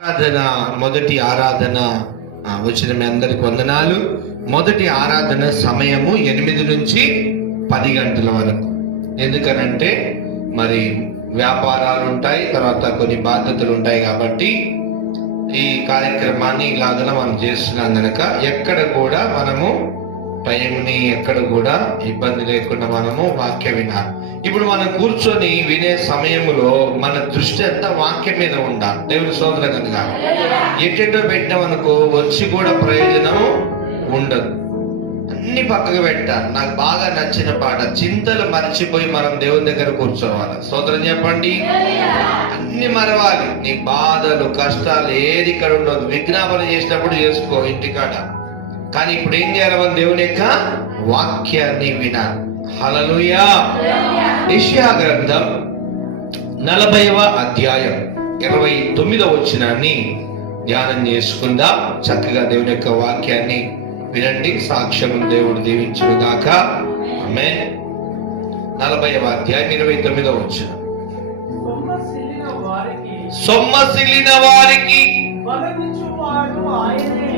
ఆరాధన, మొదటి ఆరాధన వచ్చిన మీ అందరికి వందనాలు. మొదటి ఆరాధన సమయము 8 నుంచి 10 గంటల వరకు. ఎందుకనంటే మరి వ్యాపారాలు ఉంటాయి, తర్వాత కొన్ని బాధ్యతలు ఉంటాయి. కాబట్టి ఈ కార్యక్రమాన్ని ఇలాగ మనం చేస్తున్నాం గనక ఎక్కడ కూడా మనము టైంని ఎక్కడ కూడా ఇబ్బంది లేకుండా మనము వాక్యం వినాలి. ఇప్పుడు మనం కూర్చొని వినే సమయంలో మన దృష్టి అంతా వాక్యం మీద ఉండాలి. దేవుని స్తోత్రం కనుక ఎట్టెటో పెట్టామనుకో వచ్చి కూడా ప్రయోజనం ఉండదు. అన్ని పక్కకు పెట్టాలి. నాకు బాగా నచ్చిన పాట, చింతలు మర్చిపోయి మనం దేవుని దగ్గర కూర్చోవాలి. స్తోత్రం చెప్పండి. అన్ని మరవాలి. నీ బాధలు కష్టాలు ఏది ఇక్కడ ఉండదు. విజ్ఞాపన చేసినప్పుడు చేసుకో ఇంటికాడ. కానీ ఇప్పుడు ఏం చేయాలి? మన దేవుని యొక్క వాక్యాన్ని వినాలి. హల్లెలూయా. యెషయా గ్రంథం 40వ అధ్యాయం 29వ వచనాన్ని ధ్యానం చేసుకుందాం. చక్కగా దేవుని యొక్క వాక్యాన్ని వినండి. సాక్ష్యం దేవుడు దీవించును గాక. ఆమేన్. 40వ అధ్యాయం 29వ వచనం. సొమ్మసిల్లిన వారికి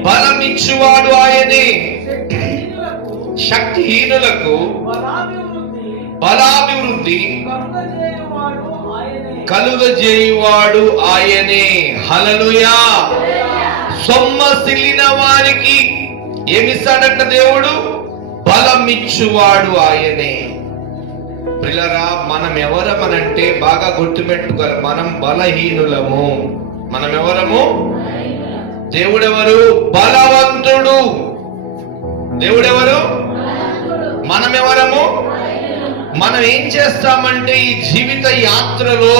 బలమిచ్చువాడు ఆయనే, శక్తిహీనులకు బలాభివృద్ధి కలుగజేయువాడు ఆయనే. హల్లెలూయా. సొమ్మసిల్లిన వారికి ఏమిస్తాడంట దేవుడు? బలమిచ్చువాడు ఆయనే. ప్రియులారా, మనం ఎవరమనంటే బాగా గుర్తుపెట్టుకోవాలి, మనం బలహీనులము. మనం ఎవరము? దేవుడెవరు? బలవంతుడు. దేవుడెవరు? మనమెవరము? మనం ఏం చేస్తామంటే ఈ జీవిత యాత్రలో,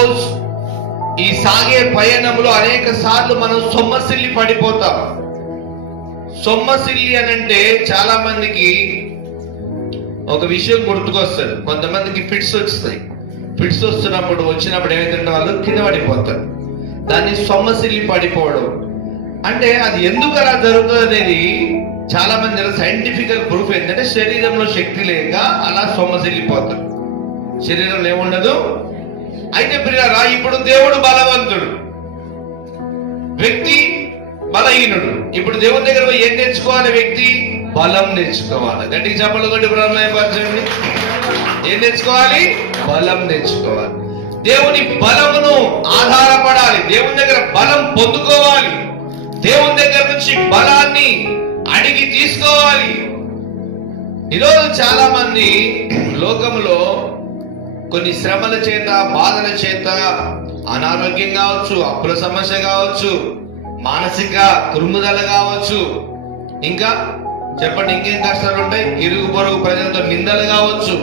ఈ సాగే పయనంలో అనేక సార్లు మనం సొమ్మసిల్లి పడిపోతాం. సొమ్మసిల్లి అనంటే చాలా మందికి ఒక విషయం గుర్తుకొస్తుంది. కొంతమందికి ఫిట్స్ వస్తాయి. ఫిట్స్ వచ్చినప్పుడు ఏమైతుంటే వాళ్ళు కింద పడిపోతారు. దాన్ని సొమ్మసిల్లి పడిపోవడం అంటే అది ఎందుకు అలా జరుగుతుంది అనేది చాలా మంది సైంటిఫికల్ ప్రూఫ్ ఏంటంటే శరీరంలో శక్తి లేక అలా సొమ్మసిల్లిపోతారు. శరీరంలో ఏముండదు. అయితే ప్రియులారా, ఇప్పుడు దేవుడు బలవంతుడు, వ్యక్తి బలహీనుడు. ఇప్పుడు దేవుని దగ్గర ఏం నేర్చుకోవాలి? వ్యక్తి బలం నేర్చుకోవాలి. గట్టికి చెప్పలు కొట్టి బ్రహ్మపరచండి. ఏం నేర్చుకోవాలి? బలం నేర్చుకోవాలి. దేవుని బలమును ఆధారపడాలి. దేవుని దగ్గర బలం పొందుకోవాలి. దేవుని దగ్గర నుంచి బలాన్ని అడిగి తీసుకోవాలి. ఈరోజు చాలా మంది లోకంలో కొన్ని శ్రమల చేత, బాధల చేత, అనారోగ్యం కావచ్చు, అప్పుల సమస్య కావచ్చు, మానసిక కృంగుదల కావచ్చు, ఇంకా చెప్పండి ఇంకేం కష్టాలు ఉంటాయి, ఇరుగు పొరుగు ప్రజలతో నిందలు కావచ్చు.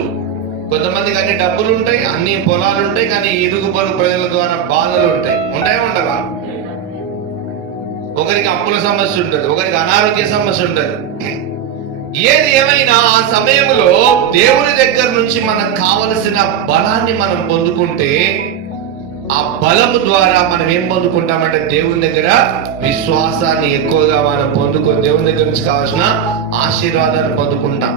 కొంతమందికి అన్ని డబ్బులు ఉంటాయి, అన్ని పొలాలు ఉంటాయి, కానీ ఇరుగు పొరుగు ప్రజల ద్వారా బాధలు ఉంటాయి. ఉండవా? ఒకరికి అప్పుల సమస్య ఉంటుంది, ఒకరికి అనారోగ్య సమస్య ఉంటుంది. ఏది ఏమైనా ఆ సమయంలో దేవుని దగ్గర నుంచి మనకు కావలసిన బలాన్ని మనం పొందుకుంటే, ఆ బలము ద్వారా మనం ఏం పొందుకుంటామంటే దేవుని దగ్గర విశ్వాసాన్ని ఎక్కువగా మనం పొందుకొని దేవుని దగ్గర నుంచి కావాల్సిన ఆశీర్వాదాన్ని పొందుకుంటాం.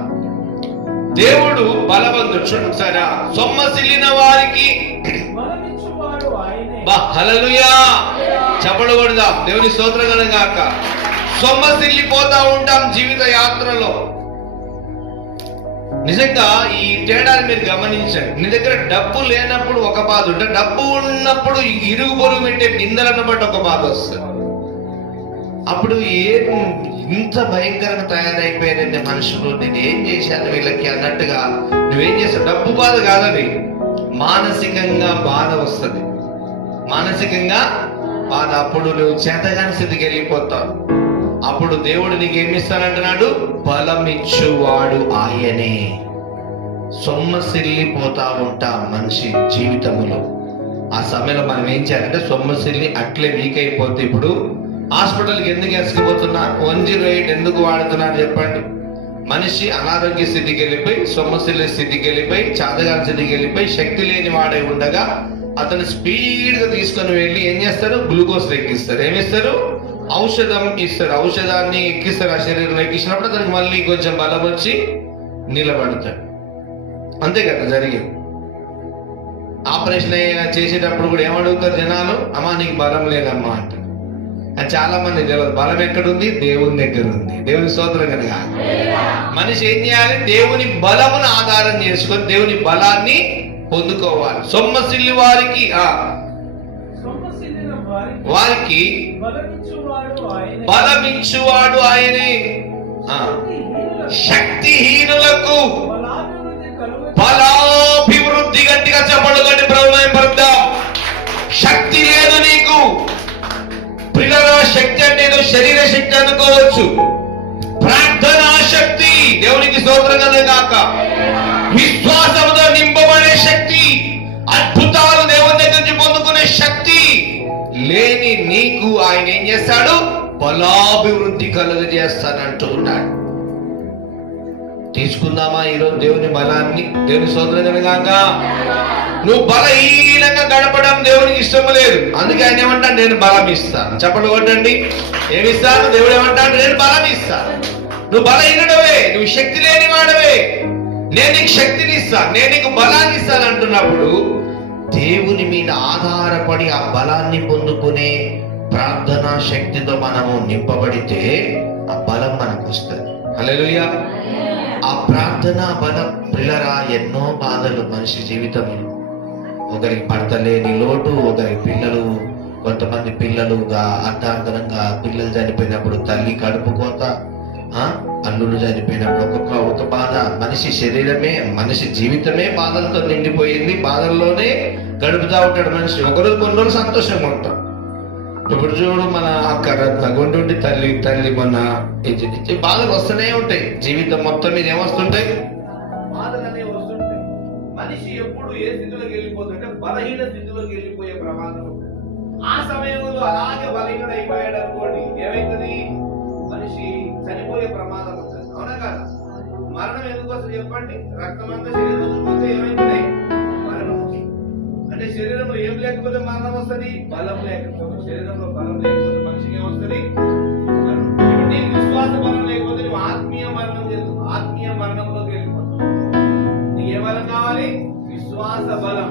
దేవుడు బలవంతుడు. చూడండి, సొమ్మసిల్లిన వారికి హల్లెలూయా చెప్పడు కొడదాం. దేవుని స్తోత్రం కలగాక. సొమ్మసిల్లిపోతా ఉంటాం జీవిత యాత్రలో. నిజంగా ఈ తేడాన్ని మీరు గమనించండి. నీ దగ్గర డబ్బు లేనప్పుడు ఒక బాధ ఉంటుంది, డబ్బు ఉన్నప్పుడు ఇరుగు పొరుగు పెట్టే నిందలను బట్టి ఒక బాధ వస్తుంది. అప్పుడు ఇంత భయంకరంగా తయారైపోయారండి మనుషులు, నేను ఏం చేశాను వీళ్ళకి అన్నట్టుగా నువ్వేం చేస్తావు. డబ్బు బాధ కాదని మానసికంగా బాధ వస్తుంది. మానసికంగా బాధ. అప్పుడు నువ్వు చేతగాని స్థితికి వెళ్ళిపోతావు. అప్పుడు దేవుడు నీకేమిస్తానంటున్నాడు? బలమిచ్చువాడు ఆయనే. సొమ్మసిల్లిపోతా ఉంటాం మనిషి జీవితంలో. ఆ సమయంలో మనం ఏం చేయాలంటే సొమ్మసిల్లి అట్లే వీక్ అయిపోతే, ఇప్పుడు హాస్పిటల్కి ఎందుకు వేసుకుపోతున్నా, 108 ఎందుకు వాడుతున్నాను చెప్పండి. మనిషి అనారోగ్య స్థితికి వెళ్ళిపోయి, సొమ్మసిల్లి స్థితికి వెళ్ళిపోయి, చాదగాని స్థితికి వెళ్ళిపోయి, శక్తి లేని వాడై ఉండగా అతను స్పీడ్ గా తీసుకొని వెళ్ళి ఏం చేస్తారు? గ్లూకోజ్ ఎక్కిస్తారు. ఏమిస్తారు? ఔషధం ఇస్తారు. ఔషధాన్ని ఎక్కిస్తారు. ఆ శరీరంలో ఎక్కించినప్పుడు అతనికి మళ్ళీ కొంచెం బలం వచ్చి నిలబడతాడు. అంతే కదా జరిగింది. ఆపరేషన్ చేసేటప్పుడు కూడా ఏమడుగుతారు జనాలు? అమ్మా నీకు బలం లేదమ్మా అంటారు. అది చాలా మంది తెలియదు. బలం ఎక్కడుంది? దేవుని దగ్గర ఉంది. దేవుని స్తోత్రం కనుక మనిషి ఏం చేయాలి? దేవుని బలమును ఆధారం చేసుకొని దేవుని బలాన్ని పొందుకోవాలి. సొమ్మసిల్లి వారికి బలమిచ్చువాడు ఆయనే, శక్తిహీనులకు బలాభివృద్ధి. గట్టిగా చెప్పడు గట్టి ప్రభుత్వం పడతాం. శక్తి లేదు నీకు పిల్లల శక్తి అంటే ఏదో శరీర శక్తి అనుకోవచ్చు. ప్రార్థనా శక్తి, దేవునికి స్తోత్రం కదా కాక, విశ్వాసంతో నింపబడే శక్తి, అద్భుతాలు దేవుని దగ్గర నుంచి పొందుకునే శక్తి లేని నీకు ఆయన ఏం చేస్తాడు? బలాభివృద్ధి కలుగజేస్తానంటూ ఉన్నాడు. తీసుకుందామా ఈరోజు దేవుని బలాన్ని? దేవుని స్తోత్రం కాక. నువ్వు బలహీనంగా గడపడం దేవునికి ఇష్టం లేదు. అందుకే ఆయన ఏమంటాడు? నేను బలం ఇస్తాను. చెప్పండి కొట్టండి. ఏమిస్తాను? దేవుడు ఏమంటాడు? నేను బలం ఇస్తాను. నువ్వు బలహీనుడవే, నువ్వు శక్తి లేని వాడవే, నేను నీకు శక్తిని ఇస్తాను, నేను నీకు బలాన్ని ఇస్తాను అంటున్నప్పుడు దేవుని మీద ఆధారపడి ఆ బలాన్ని పొందుకునే ప్రార్థనా శక్తితో మనము నింపబడితే ఆ బలం మనకు వస్తుంది. హల్లెలూయా. ఆ ప్రార్థనా బలం ప్రియులారా, ఎన్నో బాధలు మనిషి జీవితంలో. ఒకరికి పడతలేని లోటు, ఒకరికి పిల్లలు, కొంతమంది పిల్లలుగా అర్ధాంతరంగా పిల్లలు చనిపోయినప్పుడు తల్లి కడుపు కోత, అల్లుడు చనిపోయినప్పుడు ఒక బాధ. మనిషి శరీరమే, మనిషి జీవితమే బాధలతో నిండిపోయింది. బాధల్లోనే గడుపుతా ఉంటాడు మనిషి. ఒకరోజు కొన్ని రోజులు సంతోషంగా ఉంటాం. ఇప్పుడు చూడు, మన అక్క రత్న గుండుండి తల్లి మన ఇది బాధలు వస్తూనే ఉంటాయి. జీవితం మొత్తం మీద ఏమొస్తుంటాయి? బాధలు అనేవి వస్తుంటాయి. మనిషి ఎప్పుడు ఏ స్థితిలోకి వెళ్ళిపోతుంటే బలహీన స్థితిలోకి వెళ్ళిపోయే ప్రమాదం ఉంటుంది. ఆ సమయంలో అలాగే బలహీనుడు అయిపోయాడు అనుకోండి, ఏమైతుంది? మనిషి చనిపోయే ప్రమాదం ఉంటుంది. అవునా కదా? మరణం ఎందుకు వస్తుంది చెప్పండి? రక్తమంతా శరీరం చూస్తే ఏమైతుంది? మరణం వస్తుంది. అంటే శరీరంలో ఏం లేకపోతే మరణం వస్తుంది? బలం లేకపోతే. శరీరంలో బలం లేకపోతే మనిషికి ఏమొస్తుంది? మరణం. ఇప్పుడు నీకు విశ్వాస బలం లేకపోతే నువ్వు ఆత్మీయ మరణం చేస్తుంది. ఆత్మీయ మరణంలోకి వెళ్ళిపోతుంది. నీకు ఏ బలం కావాలి? విశ్వాస బలం.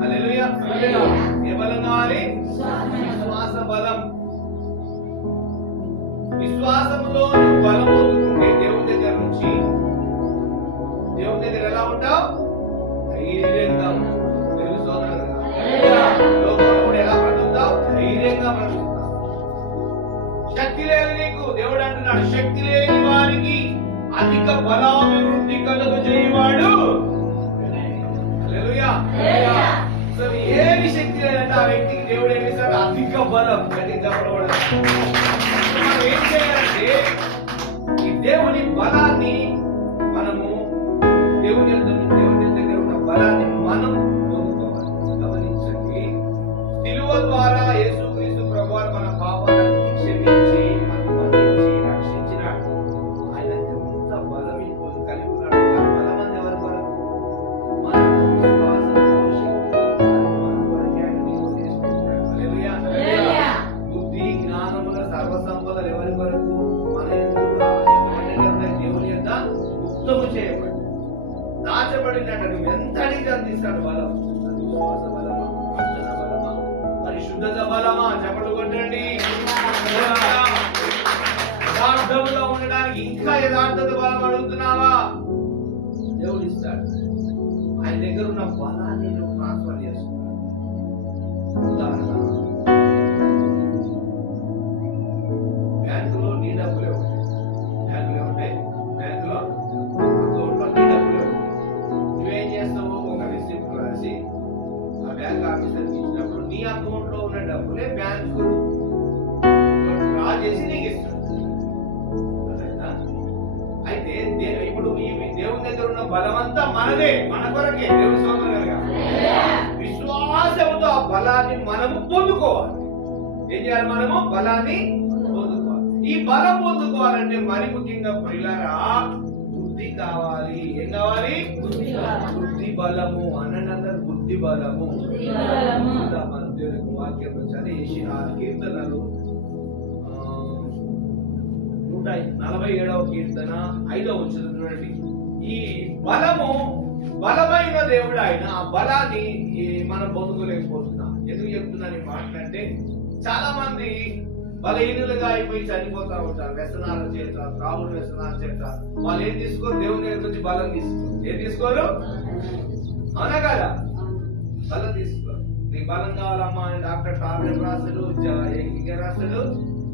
హల్లెలూయా. ఏ బలం కావాలి? విశ్వాస బలం. విశ్వాసంలో బలం పొందుకుంటే దేవుని దగ్గర నుంచి, దేవుని దగ్గర ఎలా ఉంటావు? ధైర్యంగా. లోకంలో కూడా ఎలా బ్రతుకుతావు? ధైర్యంగా బ్రతుకుతావు. శక్తి లేదు నీకు. దేవుడు అంటున్నాడు, శక్తి లేని వారికి అధిక బలాభివృద్ధి కలుగజేయవాడు. హల్లెలూయా. సో ఏమి శక్తి లేదంటే ఆ వ్యక్తికి దేవుడు ఏమి ఇస్తాడు? అధిక బలం. మనం ఏం చేయాలంటే ఈ దేవుని బలాన్ని మనము దేవుని దగ్గర ఉన్న బలాన్ని మనం పొందుకోవాలి. గమనించండి, సిలువ ద్వారా యేసుక్రీస్తు ప్రభువారు మన పాపాలను క్షమించి మనకు మన్నించి రక్షించినాడు. ఆయన ఎంత బలం కలిగి ఉన్నాడు. బలం అంది ఎవరి కొరకు? మన విశ్వాసంతో శక్తితో మన కొరకే ఆయన తీసుకున్నాడు. హల్లెలూయా. బుద్ధి జ్ఞానముల సర్వ సంపదలు ఎవరి కొరకు? మన దేవుని యొక్క గుప్తము చేయబడి దాచబడినట్టు నువ్వు ఎంత అడిగితే అందిస్తాడు బలం. విశ్వాస బలమా, ప్రార్థన బలమా, పరిశుద్ధత బలమా? చెప్పలు కొట్టండి. యథార్థంలో ఉండడానికి ఇంకా యథార్థత బలం అడుగుతున్నావా? దేవుడు ఇస్తాడు. ఆయన దగ్గర ఉన్న బలాన్ని నువ్వు ట్రాన్స్ఫర్ చేసుకున్నావు. ఉదాహరణ, బ్యాంకులో నీ డబ్బులే ఉంటాయి. బ్యాంకులో ఉంటే బ్యాంకులో అకౌంట్లో నీ డబ్బులే ఉంటాయి. నువ్వేం చేస్తావు? ఒక రిసిప్ట్ రాసి ఆ బ్యాంక్ ఆఫీసర్కి ఇచ్చినప్పుడు నీ అకౌంట్ లో ఉన్న డబ్బులే బ్యాంకు డ్రా చేసి నీకు ఇస్తాడు. అయితే ఇప్పుడు దేవుని దగ్గర ఉన్న బలమంతా మనదే, మన కొరకే. దేవుని సోదరులుగా విశ్వాసంతో ఆ బలాన్ని మనము పొందుకోవాలి. ఏం చేయాలి? మనము బలాన్ని పొందుకోవాలి. ఈ బలం పొందుకోవాలంటే మరి ముఖ్యంగా ప్రియులారా బుద్ధి కావాలి. ఏం కావాలి? బుద్ధి బలము. అనంతరం బుద్ధి బలము. మన దేవుని వాక్యం చదివేసి ఆ కీర్తనలు 147వ కీర్తన 5వ వచనం చూడండి. ఈ బలము, బలమైన దేవుడు ఆయన. ఆ బలాన్ని మనం పొందుకోలేకపోతున్నాం. ఎందుకు చెప్తున్నాను ఈ మాటలంటే చాలా మంది బలహీనులుగా అయిపోయి చనిపోతా ఉంటారు వ్యసనాల చేత, త్రాగుడు వ్యసనాల చేత. వాళ్ళు ఏం తీసుకోరు? దేవుని దగ్గర నుంచి బలం తీసుకోరు. ఏం తీసుకోరు? అవునా కదా? బలం తీసుకోరు. నీకు బలం కావాలమ్మా అని డాక్టర్ టాబ్లెట్ రాస్తాడు, ఇంకే రాస్తాడు.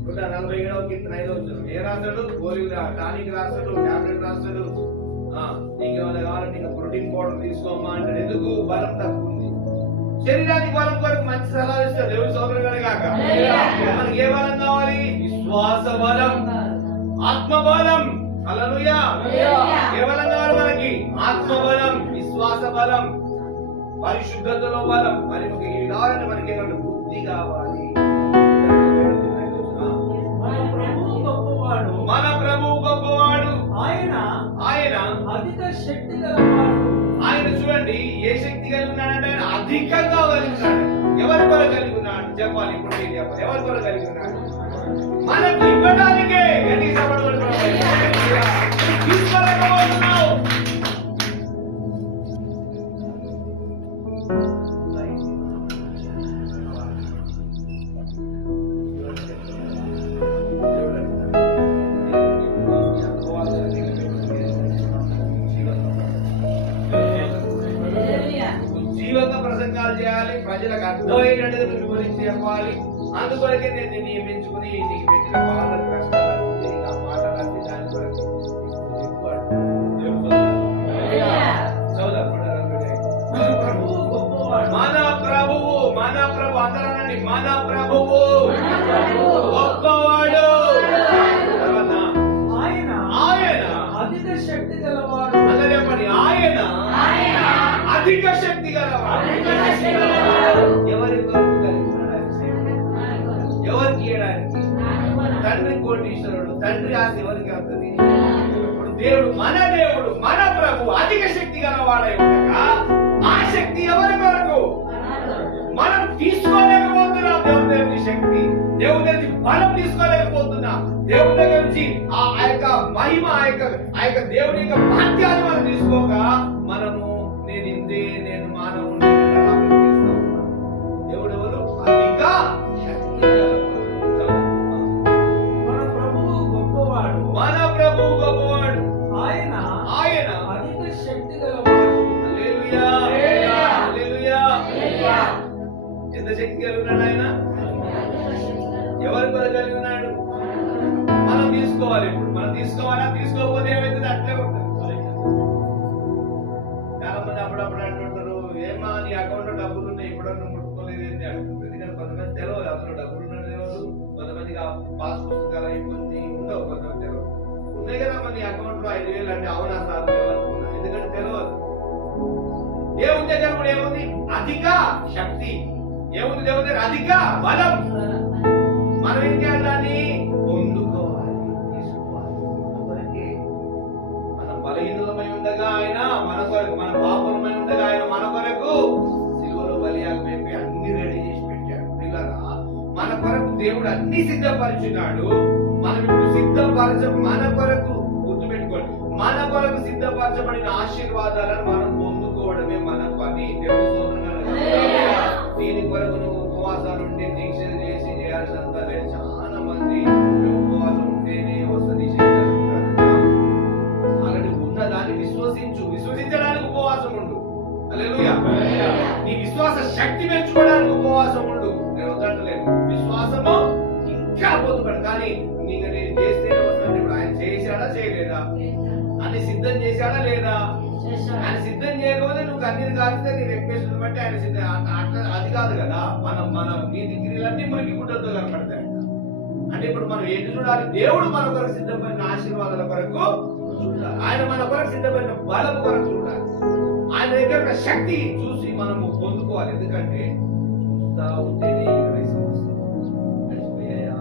147వ కీర్తన 5వ వచనం ఏ రాస్తాడు? గోళీలు టానిక్ రాస్తాడు, టాబ్లెట్ రాస్తాడు. నీకేమైనా కావాలంటే ఇంకా ప్రోటీన్ పౌడర్ తీసుకోమ్మా అంటాడు. ఎందుకు? బలం తక్కువ ఉంది. శరీరానికి బలం కొరకు మంచి సలహా ఇస్తాడు దేవుడు. సోదరుడు కాక మనకి ఏ బలం కావాలి? విశ్వాస బలం, ఆత్మ బలం. హల్లెలూయా. ఏ బలం కావాలి మనకి? ఆత్మ బలం, విశ్వాస బలం, పరిశుద్ధతలో బలం. మరి ఇవి కావాలంటే మనకి ఏమంటే బుద్ధి కావాలి. మన ప్రభువు గొప్పవాడు. ఆయన అధిక శక్తి గలవాడు. ఆయన చూడండి ఏ శక్తి కలిగి ఉన్నాడంటే ఆయన అధికంగా కలిగి ఉన్నాడు. ఎవరి కొరకు కలిగి ఉన్నాడు చెప్పాలి. ఇప్పుడు మీరు చెప్పాలి. ఎవరి కొరకు కలిగి ఉన్నాడు? మనకు ఇవ్వడానికే. తీసుకోలేకపోతున్నావు. ప్రసంగాలు చేయాలి, ప్రజలకు అర్థమయ్యేటట్టుగా నువ్వు వివరించి చెప్పాలి. అందుకొరకే నేను నియమించుకుని నీకు పెట్టిన బాధలు, కష్టాలన్నీ, ఆ మాటలన్నీ దాని కొరకు చెప్పాడు. మన ప్రభువు, మన ప్రభు అందరనండి, మన ప్రభువు గొప్పవాడు. ఆయన అధిక శక్తి గలవాడు. అలా చెప్పండి. ఆయన అధిక శక్తి గలవాడు. ఎవరి కొరకు కలిగి ఉన్నాడు? ఎవరికి ఇవ్వడానికి? తండ్రి కోటీశ్వరుడు. తండ్రి ఆశ ఎవరికి అవుతుంది? ఇప్పుడు దేవుడు, మన దేవుడు, మన ప్రభు అధిక శక్తి గలవాడై ఉండగా ఆ శక్తి ఎవరి కొరకు? మనం తీసుకోలేకపోతున్నాం. దేవుని దగ్గర శక్తి, దేవుని దగ్గర బలం తీసుకోలేకపోతున్నాం. దేవుని దగ్గర నుంచి ఆ యొక్క మహిమ, ఆ యొక్క దేవుని యొక్క భాగ్యాన్ని మనం తీసుకోక మనము నేను ఇంతే, నేను మానవుని, దేవుడు ఎవరు? అధిక శక్తి గలవాడు. మన ప్రభువు గొప్పవాడు. మన ప్రభువు గొప్పవాడు. ఆయన అధిక శక్తి గలవాడు. హల్లెలూయా, హల్లెలూయా. ఎంత శక్తి కలిగి ఉన్నాడు ఆయన? ఎవరి కొరకు కలిగి ఉన్నాడు? మనం తీసుకోవాలి. ఇప్పుడు మనం తీసుకోవాలా? తీసుకోకపోతే ఏమైతుంది? అట్లే ఉంటుంది. చాలా మంది అప్పుడప్పుడు అంటుంటారు, ఏమా నీ అకౌంట్ లో డబ్బులు ఉన్నాయి, ఇప్పుడు నువ్వు ముట్టుకోలేదు ఏంటి అంటుంది. ఎందుకంటే కొంతమంది తెలియదు అందులో డబ్బులు ఉన్నది తెలియదు. కొంతమందికి పాస్ పుస్తకాలు అయిపోయింది ఉండవు, కొంతమంది తెలియదు. ఉన్నాయి కదా మన అకౌంట్ లో 5,000 అంటే అవునా సార్ లేవనుకున్నా. ఎందుకంటే తెలియదు. దేవుని దగ్గర కూడా ఏముంది? అధిక శక్తి. ఏముంది దేవుని దగ్గర? అధిక బలం. మనం ఏం చేయాలని? పొందుకోవాలి, తీసుకోవాలి. అందువరకే మనం బలహీనులమై ఉండగా ఆయన మన కొరకు, మన పాపలమై ఉండగా ఆయన మన కొరకు సిలువలో బలియాగమైపోయి అన్ని రెడీ చేసి పెట్టాడు. పిల్లరా, మన కొరకు దేవుడు అన్ని సిద్ధపరిచినాడు. మనం ఇప్పుడు మన కొరకు గుర్తుపెట్టుకోండి, మన కొరకు సిద్ధపరచబడిన ఆశీర్వాదాలను మనం పొందుకోవడమే మన పని. దీని కొరకు నువ్వు ఉపవాసాలు ఉంటే, దీక్షలు చేసి చేయాల్సినంత లేదు. చాలా మంది ఉపవాసం ఉంటేనే వస్తుంది అలాంటి ఉన్నదాన్ని విశ్వసించడానికి ఉపవాసం ఉండు. హల్లెలూయా. నీ విశ్వాస శక్తి పెంచుకోవడానికి ఉపవాసం ఉండు. నేను వదలట్లేదు. విశ్వాసము ఇంకా పొందుతాడు. కానీ నీకు నేను చేస్తేనే వస్తాను. ఇప్పుడు ఆయన చేశాడా చేయలేదా? అన్ని సిద్ధం చేశాడా లేదా? ఆయన సిద్ధం చేయకపోతే నువ్వు కన్నీరు కాస్తే నీ రిక్వెస్ట్ బట్టి ఆయన సిద్ధం. అట్లా అది కాదు కదా. మనం నీ డిగ్రీలన్నీ మురికి గుడ్డలతో కనపడతాయి. అంటే ఇప్పుడు మనం ఎటు చూడాలి? దేవుడు మన కొరకు సిద్ధపడిన ఆశీర్వాదాల కొరకు చూడాలి. ఆయన మన కొరకు సిద్ధపడిన బలం కొరకు చూడాలి. ఆయన దగ్గర ఉన్న శక్తి చూసి మనము పొందుకోవాలి. ఎందుకంటే చూస్తా ఉంటేనే 20 సంవత్సరాలు గడిచిపోయాయా?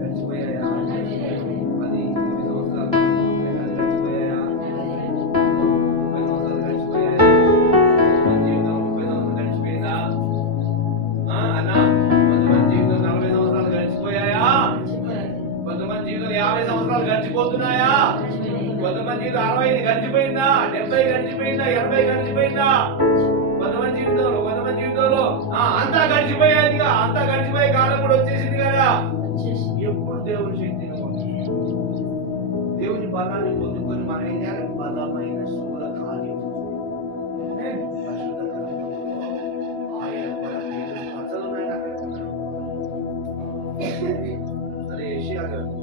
గడిచిపోయాయా? 10, 20 సంవత్సరాలు గడిచిపోయాయా? 30 సంవత్సరాలు గడిచిపోయాయా? కొంతమంది జీవితంలో 30 సంవత్సరాలు గడిచిపోయిందా? అన్నా, కొంతమంది జీవితంలో 40 సంవత్సరాలు గడిచిపోయాయా? కొంతమంది జీవితంలో 50 సంవత్సరాలు గడిచిపోతున్నాయా? కొంతమంది జీవితం 60 గడిచిపోయిందా? 70 గడిచిపోయిందా? 80 గడిచిపోయిందా? కొంతమంది జీవితంలో అంతా గడిచిపోయేదిగా, అంతా గడిచిపోయే కాలం కూడా వచ్చేసింది కదా. ఎప్పుడు దేవుని శక్తిని దేవుని బలాన్ని పొందుకొని మనం ఏం చేయాలి? బలమైన శూల కార్యం ఆయన అసలు అదే ఏషియా 'Amen.'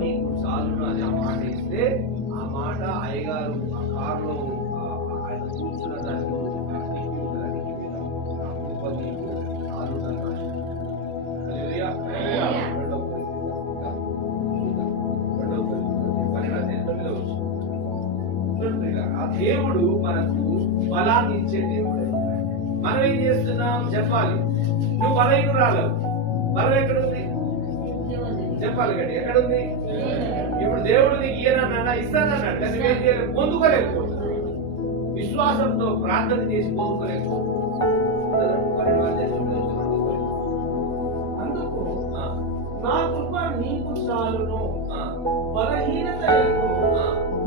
మీకు చాలును అని ఆ మాట ఇస్తే, ఆ మాట అయ్యగారు ఆ కారులో ఆయన కూర్చున్న దాని ముందు కిటికీ ఉంటుందని కిటికీ నా కృప మీకు చాలును అని రాశారు. హల్లెలూయా. రెండవ కొరింథీయులకు 12:9 వచ్చింది. ఆ దేవుడు మనకు బలాన్ని ఇచ్చే దేవుడు. మనం ఏం చేస్తున్నాం చెప్పాలి. నువ్వు బలహీనురాలు, బలం ఎక్కడుంది చెప్పాలి గట్టి, ఎక్కడుంది? ఇప్పుడు దేవుడు నీకు ఇయ్యనన్నా ఇస్తానన్నాడు, కానీ నువ్వేం చేయలేదు, పొందుకోలేకపోతున్నావు. విశ్వాసంతో ప్రార్థన చేసి పొందుకోలేకపోతున్నావు. అందుకు నా కృప నీకు చాలును, బలహీనత యందు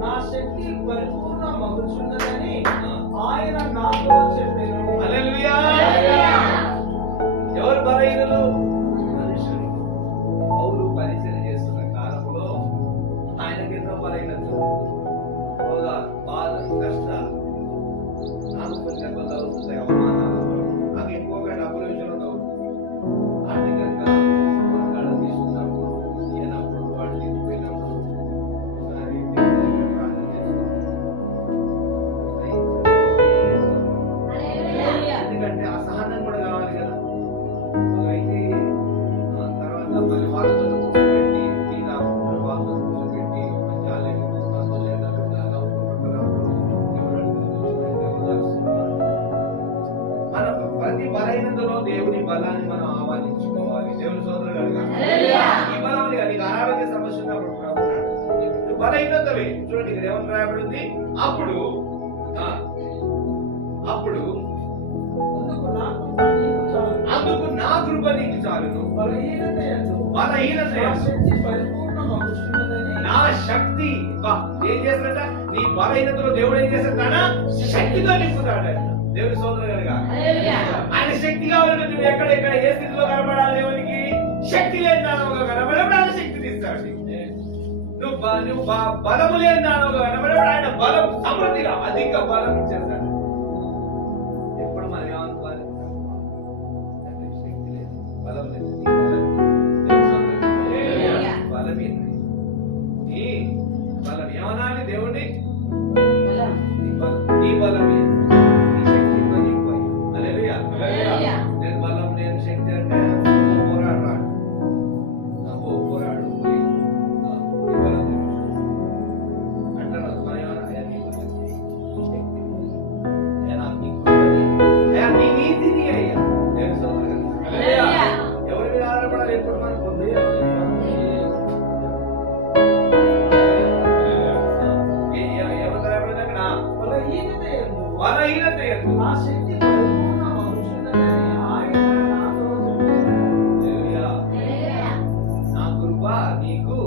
నా శక్తి పరిపూర్ణ మగుచున్నదని ఆయన నాతో చెప్పాను. హల్లెలూయా. ఎవరు బలహీనులు? మనుషులు. పౌలు పరిచయం చేస్తున్న కాలంలో ఆయనకి ఎన్నో బలహీనతలు, హోదా, బాధ, కష్టాలు, నాకు కొన్ని దెబ్బలు అవుతున్నాయి, అవమానాలు, నాకు ఎక్కువగా డబ్బుల విషయంలో అవుతుంది, ఆర్థికంగా కొనగాడ తీసుకున్నప్పుడు, ఇయ్యనప్పుడు, వాడు తీసుకుపోయినప్పుడు ఒకసారి ప్రార్థన చేస్తున్నాను. ఎందుకంటే అసహనం కూడా కావాలి కదా. అయితే తర్వాత మళ్ళీ వాళ్ళతో కూర్చోబెట్టి, టీ తాగుకుంటారు, వాళ్ళతో కూర్చోబెట్టి జాలీగా సంతోషంగా మన ప్రతి బలహీనతలో దేవుని బలాన్ని మనం ఆహ్వానించుకోవాలి. దేవుని సోదరులుగా ఈ బలం నీకు అనారోగ్య సమస్య ఉన్నప్పుడు ప్రభు అన్నాడు, నువ్వు బలహీనతవే. చూడండి ఇక్కడ ఏమని రాయబడింది, అప్పుడు అందుకు నా కృప నీకు చాలును, బలహీనత యందు బలహీనత నా శక్తి పరిపూర్ణ మగుచున్నదని నా శక్తి. ఏం చేస్తాడట? నీ బలహీనతలో దేవుడు ఏం చేస్తాడ? శక్తితో నింపుతాడట. దేవుని సోదరులుగా ఆయన శక్తి కావాలంటే నువ్వు ఎక్కడెక్కడ ఏ స్థితిలో కనబడాలి? దేవునికి శక్తి లేని దానవుగా కనబడేప్పుడు ఆయన శక్తిని ఇస్తాడు. నువ్వు బలము లేని దానవుగా కనబడేప్పుడు ఆయన బలం సమృద్ధిగా అధిక బలం ఇచ్చేస్తాడు. ఎప్పుడు మనం ఏమనుకోవాలి? శక్తి లేదు, బలం లేదు. బలం ఏంటి? నీ బలం ఏమనాలి? దేవుణ్ణి నీ బలమే, నీ శక్తితో నింపాయి. హల్లెలూయా. నేను బలం, నేను శక్తి అంటే పోరాడు రాడు, పోరాడు నీ బలం అంటారు. మన ఏమన్నా నీ బలం, శక్తి, నీ నీతిని అయ్యా. దేవుని సోదరులు ఎవరి మీద ఆధారపడాలి? ఎప్పుడు మనం బలహీనత యందు నా శక్తి పరిపూర్ణ మగుచున్నదని ఆయన నాతో చెప్పాను. నా కృప నీకు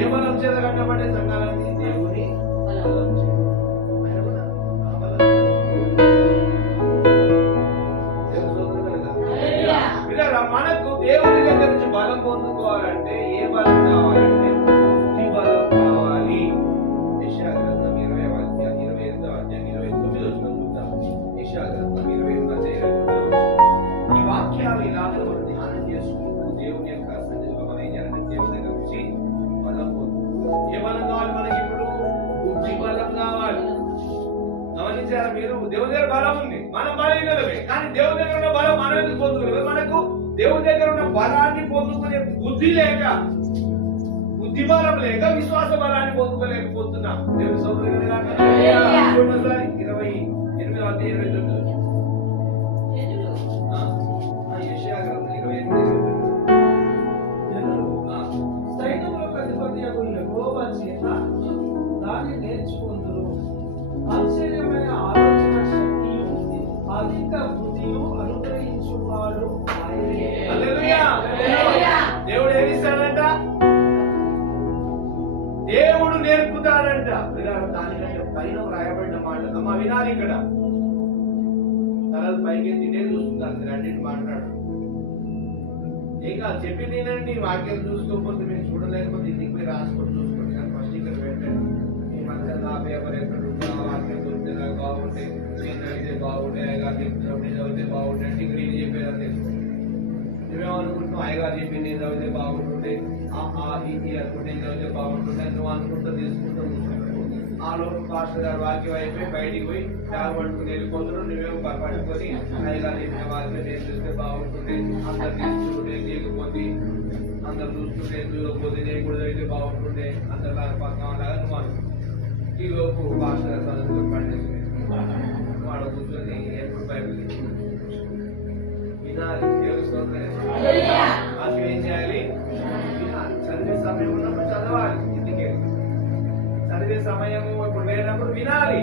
ఏ బలం చేత కట్టబడే సంఘాలన్నీ దేవుని బలం చేత. ఆయన కూడా ఆ బలం. దేవుని సోదరులుగా పిల్లరా, మనకు దేవుని దగ్గర నుంచి బలం పొందుకోవాలంటే ఏ బలం కావాలంటే బుద్ధి బలం కావాలి. యెషయా గ్రంథం 28వ అధ్యాయం 29వ వచనం చూద్దాం. యెషయా గ్రంథం 28వ అధ్యాయం 29వ వచనం. ఈ వాక్యాలు ఇలాగా మనం ధ్యానం చేసుకుంటూ దేవుని యొక్క సన్నిధిలో మనం ఏం చేయాలంటే దేవుని దగ్గర నుంచి బలం పొందు. ఏ బలం కావాలి మనకి? ఇప్పుడు బుద్ధి బలం కావాలి. గమనించారా మీరు? దేవుని దగ్గర బలం ఉంది, మనం బలహీనమే, కానీ దేవుని దగ్గర ఉన్న బలం మనం ఎందుకు పొందుకోలేదు? మనకు దేవుని దగ్గర ఉన్న బలాన్ని పొందుకునే బుద్ధి లేక, బుద్ధి బలం లేక విశ్వాస బలాన్ని పొందుకోలేకపోతున్నాం. దేవుని సోదరులు 28వ అధ్యాయం 29. యెషయా గ్రంథం 28:29. జనులు సైన్యములకు అధిపతియగు యెహోవా చేత దాన్ని నేర్చుకుందురు. ఆశ్చర్యమైన ఆలోచన శక్తియు అధిక బుద్ధియు అనుగ్రహించువాడు ఆయనే. హల్లెలూయా. దేవుడు ఏమిస్తాడంట? దేవుడు నేర్పుతాడంట. దానికంటే పైన రాయబడిన మాట అమ్మ వినాలి. ఇక్కడ తలలు పైకి తినే చూస్తున్నారు, రెండింటి మాట్లాడు. ఏం కాదు, చెప్పి తినండి. వాక్యం చూసుకోకపోతే మీరు చూడలేకపోతే ఇంటికి పోయి రాసుకొని చూసుకోండి, కానీ ఫస్ట్ ఇక్కడ పెట్టండి. అయ్యగారు చెప్పి నేను చదివితే బాగుంటుండే ఈ అనుకుంటే నేను చదివితే బాగుంటుండే నువ్వు అనుకుంటూ తీసుకుంటూ కూర్చున్నావు. ఆ లోపు పాస్టర్ గారు వాక్యం అయిపోయి బయటికి పోయి డాల్ పట్టుకుని వెళ్ళిపోతున్నావు. నువ్వేమో పట్టుకొని అయ్యగారు చెప్పిన వాక్యం నేను చూస్తే బాగుంటుండే, అందరు తీసుకుంటుండే లేకపోతే అందరు చూస్తుంటే చూడకపోతే నేను కూడా చదివితే బాగుంటుండే, అందరిలాగా పక్కన లాగా నువ్వు అనుకుంటున్నావు. ఈ లోపు పాస్టర్ గారు చదువుకొని పండేసి వాడు కూర్చొని ఎప్పుడు బైబిల్ వినాలి. దేవుని స్తోత్రం. వాక్యం ఏం చేయాలి? వినాలి. చదివే సమయం ఉన్నప్పుడు చదవాలి. ఇంటికి చదివే సమయము ఇప్పుడు లేనప్పుడు వినాలి.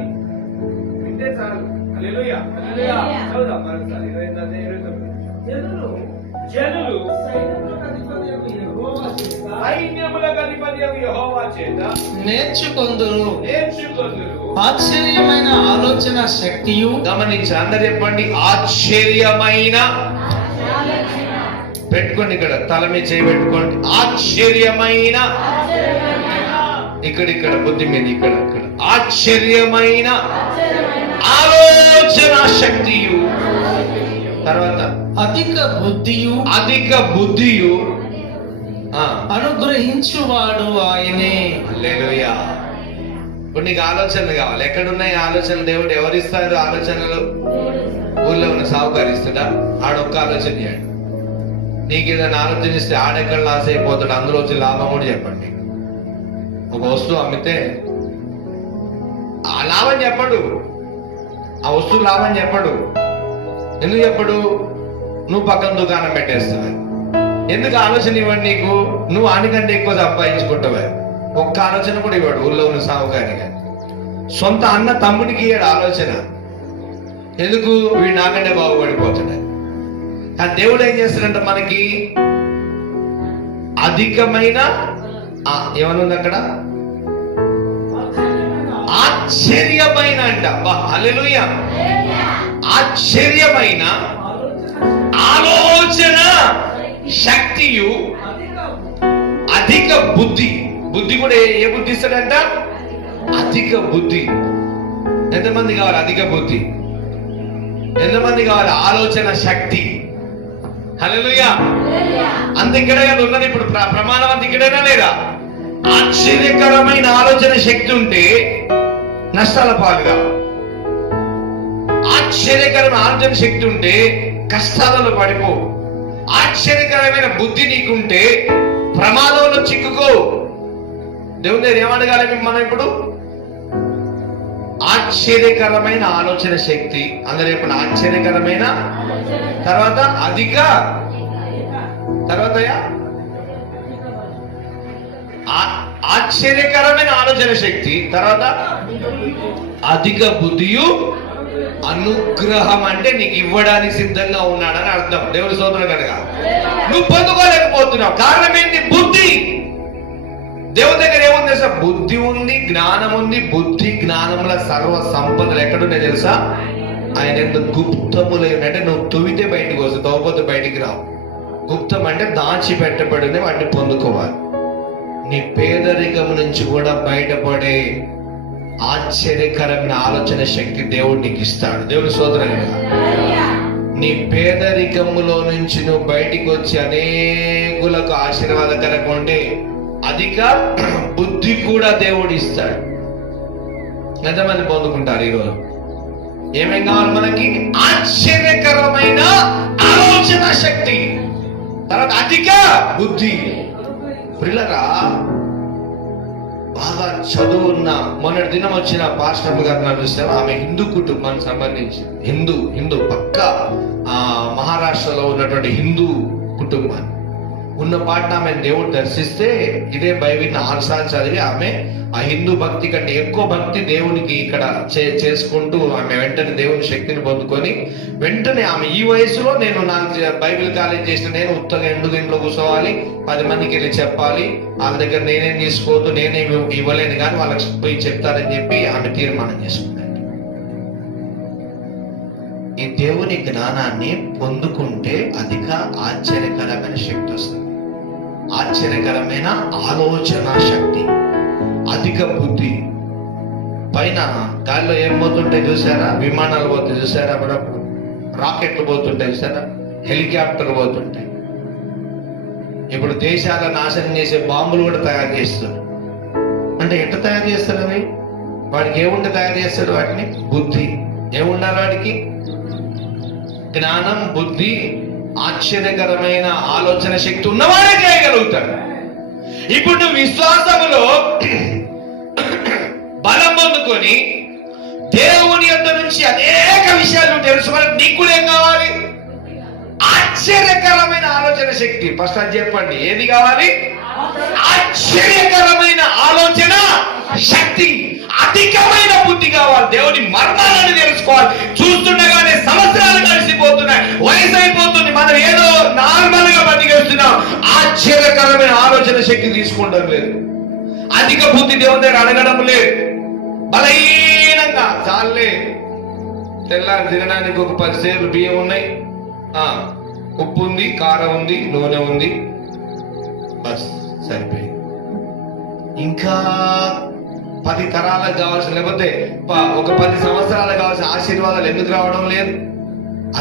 వింటే చాలు. హల్లెలూయా. చదువుదాం మరొకసారి 28-29. జనులు సైన్యములకు అధిపతియగు యెహోవా చేత నేర్చుకొందురు. నేర్చుకొందురు. ఆశ్చర్యమైన ఆలోచన శక్తియు. గమనించి అందరు చెప్పండి, ఆశ్చర్యమైన. పెట్టుకోండి, ఇక్కడ తల మీద చేయి పెట్టుకోండి. ఆశ్చర్యమైన, ఇక్కడ బుద్ధి మీద ఇక్కడ ఆశ్చర్యమైన ఆలోచన శక్తియు. తర్వాత అధిక బుద్ధియు అనుగ్రహించువాడు ఆయనే. హల్లెలూయా. ఇప్పుడు నీకు ఆలోచనలు కావాలి. ఎక్కడున్నాయి ఆలోచనలు? దేవుడు ఎవరిస్తారు ఆలోచనలు? ఊళ్ళో ఉన్న సావుకారు ఇస్తాడా? ఆడొక్క ఆలోచన చేయండి. నీకు ఏదైనా ఆలోచన ఇస్తే ఆడెక్కడ లాస్ అయిపోతాడు, అందులో వచ్చే లాభం కూడా చెప్పండి. ఒక వస్తువు అమ్మితే ఆ లాభం చెప్పడు, ఆ వస్తువు లాభం చెప్పడు. ఎందుకు చెప్పడు? నువ్వు పక్కన దుకాణం పెట్టేస్తావు. ఎందుకు ఆలోచన ఇవ్వండి నీకు? నువ్వు ఆనికంటే ఎక్కువ సంపాదించుకుంటావే. ఒక్క ఆలోచన కూడా ఇవ్వడు ఊళ్ళో ఉన్న సావుకారిగా. సొంత అన్న తమ్ముడికి ఇయ్యాడు ఆలోచన. ఎందుకు? వీడు నాకంటే బాగుపడిపోతాడు. ఆ దేవుడు ఏం చేస్తాడంట మనకి? అధికమైన ఏమనుంది అక్కడ? ఆశ్చర్యమైన అంట. హల్లెలూయా. ఆశ్చర్యమైన ఆలోచన శక్తియు అధిక బుద్ధి. బుద్ధి కూడా ఏ బుద్ధి ఇస్తాడంట? అధిక బుద్ధి. ఎంతమంది కావాలి అధిక బుద్ధి? ఎంతమంది కావాలి ఆలోచన శక్తి? హల్లెలూయా. అంత ఇక్కడే ఉన్నది. ఇప్పుడు ప్రమాణం అంత ఇక్కడైనా లేదా? ఆశ్చర్యకరమైన ఆలోచన శక్తి ఉంటే నష్టాల పాలుగా, ఆశ్చర్యకరమైన ఆలోచన శక్తి ఉంటే కష్టాలలో పడిపో. ఆశ్చర్యకరమైన బుద్ధి నీకుంటే ప్రమాదంలో చిక్కుకో. దేవుని దగ్గర ఏమడగాలి మనం ఇప్పుడు? ఆశ్చర్యకరమైన ఆలోచన శక్తి. అందరూ ఇప్పుడు ఆశ్చర్యకరమైన, తర్వాత అధిక, తర్వాత ఆశ్చర్యకరమైన ఆలోచన శక్తి, తర్వాత అధిక బుద్ధియు అనుగ్రహం. అంటే నీకు ఇవ్వడానికి సిద్ధంగా ఉన్నాడని అర్థం. దేవుని స్తోత్రం కనుక నువ్వు పొందుకోలేకపోతున్నావు. కారణం ఏంటి? బుద్ధి. దేవుని దగ్గర ఏముంది తెలుసా? బుద్ధి ఉంది, జ్ఞానం ఉంది. బుద్ధి జ్ఞానముల సర్వ సంపదలు ఎక్కడున్నాయి తెలుసా? ఆయన ఎందుకు గుప్తములు అంటే నువ్వు తువితే బయటకు వస్తావు, తవ్వపోతే బయటికి రావు. గుప్తం అంటే దాచిపెట్టబడిన వాటిని పొందుకోవాలి. నీ పేదరికం నుంచి కూడా బయటపడే ఆశ్చర్యకరమైన ఆలోచన శక్తి దేవుడు నీకు ఇస్తాడు. దేవుని సోదరుగా నీ పేదరికములో నుంచి నువ్వు బయటికి వచ్చి అనేకులకు ఆశీర్వాదకరంగా ఉండే అధిక బుద్ధి కూడా దేవుడు ఇస్తాడు. ఎంతమంది పొందుకుంటారు ఈరోజు? ఏమేం కావాలి మనకి? ఆశ్చర్యకరమైన ఆలోచన శక్తి, తర్వాత అధిక బుద్ధి. పిల్లరా, బాగా చదువున్న మొన్నటి దినం వచ్చిన పాస్టర్ గారు చూస్తే ఆమె హిందూ కుటుంబానికి సంబంధించి హిందూ పక్క మహారాష్ట్రలో ఉన్నటువంటి హిందూ కుటుంబాన్ని ఉన్న పాటన ఆమె దేవుడు దర్శిస్తే ఇదే బైబిల్ని 6 సార్లు చదివి ఆమె ఆ హిందూ భక్తి కంటే ఎక్కువ భక్తి దేవునికి ఇక్కడ చేసుకుంటూ ఆమె వెంటనే దేవుని శక్తిని పొందుకొని వెంటనే ఆమె ఈ వయసులో నేను నాకు బైబిల్ కాలేజ్ చేసిన నేను ఉత్తగా ఎందుకు ఇంట్లో కూర్చోవాలి, 10 మందికి వెళ్ళి చెప్పాలి, వాళ్ళ దగ్గర నేనేం తీసుకోవద్దు, నేనేమి ఇవ్వలేను కానీ వాళ్ళకి పోయి చెప్తానని చెప్పి ఆమె తీర్మానం చేసుకుంటాను. ఈ దేవుని జ్ఞానాన్ని పొందుకుంటే అధిక ఆశ్చర్యకరమైన శక్తి వస్తుంది. ఆశ్చర్యకరమైన ఆలోచన శక్తి, అధిక బుద్ధి. పైన గాలిలో ఏం పోతుంటాయి చూసారా? విమానాలు పోతాయి చూసారా? అప్పుడప్పుడు రాకెట్లు పోతుంటాయి చూసారా? హెలికాప్టర్ పోతుంటాయి. ఇప్పుడు దేశాల నాశనం చేసే బాంబులు కూడా తయారు చేస్తారు. అంటే ఎట్లా తయారు చేస్తారు అవి? వాడికి ఏముంటే తయారు చేస్తాడు వాటిని? బుద్ధి. ఏముండాలి వాడికి? జ్ఞానం, బుద్ధి, ఆశ్చర్యకరమైన ఆలోచన శక్తి ఉన్నవాడే చేయగలుగుతాడు. ఇప్పుడు నువ్వు విశ్వాసములో బలం పొందుకొని దేవుని యొద్ద నుంచి అనేక విషయాలు తెలుసుకోవాలి. నీకు కూడా ఏం కావాలి? ఆశ్చర్యకరమైన ఆలోచన శక్తి. ఫస్ట్ అది చెప్పండి, ఏది కావాలి? ఆశ్చర్యకరమైన ఆలోచన శక్తి, అధికమైన బుద్ధి కావాలి. దేవుని మర్మాలను తెలుసుకోవాలి. చూస్తుండగానే సంవత్సరాలు కలిసిపోతున్నాయి, వయసు అయిపోతుంది, మనం ఏదో నార్మల్ గా బతికేస్తున్నాం. ఆశ్చర్యకరమైన ఆలోచన శక్తి తీసుకుంటాం లేదు. అధిక బుద్ధి దేవుని దగ్గర అడగడం లేదు. బలహీనంగా చాలే, తెల్లారి తినడానికి ఒక 10 సేర్లు బియ్యం ఉన్నాయి, ఉప్పు ఉంది, కారం ఉంది, నూనె ఉంది, బస్ సరిపోయింది. ఇంకా 10 తరాలకు కావాల్సిన, లేకపోతే ఒక 10 సంవత్సరాలకు కావాల్సిన ఆశీర్వాదాలు ఎందుకు రావడం లేదు?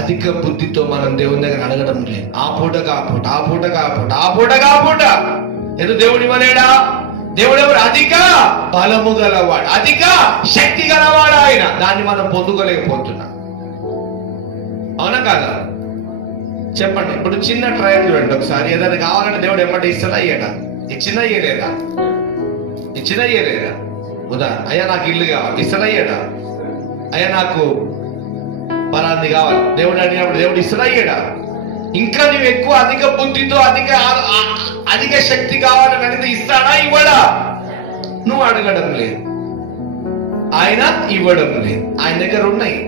అధిక బుద్ధితో మనం దేవుని దగ్గర అడగడం లేదు. ఆ పూట కాపూట, ఆ పూట కాపూట, ఆ పూట కాపూట. ఎందుకు దేవుడు ఇవ్వలేడా? దేవుడు ఎవరు? అధిక బలము గలవాడు, అధిక శక్తి గలవాడు ఆయన. దాన్ని మనం పొందుకోలేకపోతున్నాం. అవునా కాదా? చెప్పండి. ఇప్పుడు చిన్న ట్రయల్ చూడండి ఒకసారి. ఏదైనా కావాలంటే దేవుడు ఎమ్మటి ఇస్తాడా? అయ్యాడా? ఇచ్చినా అయ్యలేదా? ఇచ్చినా అయ్యలేదా? ఉదాహరణ, అయ్యా నాకు ఇల్లు కావాలి, ఇస్తాడా? అయ్యాడా? అయ్యా నాకు పలాంది కావాలి, దేవుడు అడిగినప్పుడు దేవుడు ఇస్తాడా? అయ్యాడా? ఇంకా నువ్వు ఎక్కువ అధిక బుద్ధితో అధిక శక్తి కావాలని అడిగితే ఇస్తాడా? ఇవ్వడా? నువ్వు అడగడం లేదు, ఆయన ఇవ్వడం లేదు. ఆయన దగ్గర ఉన్నాయి.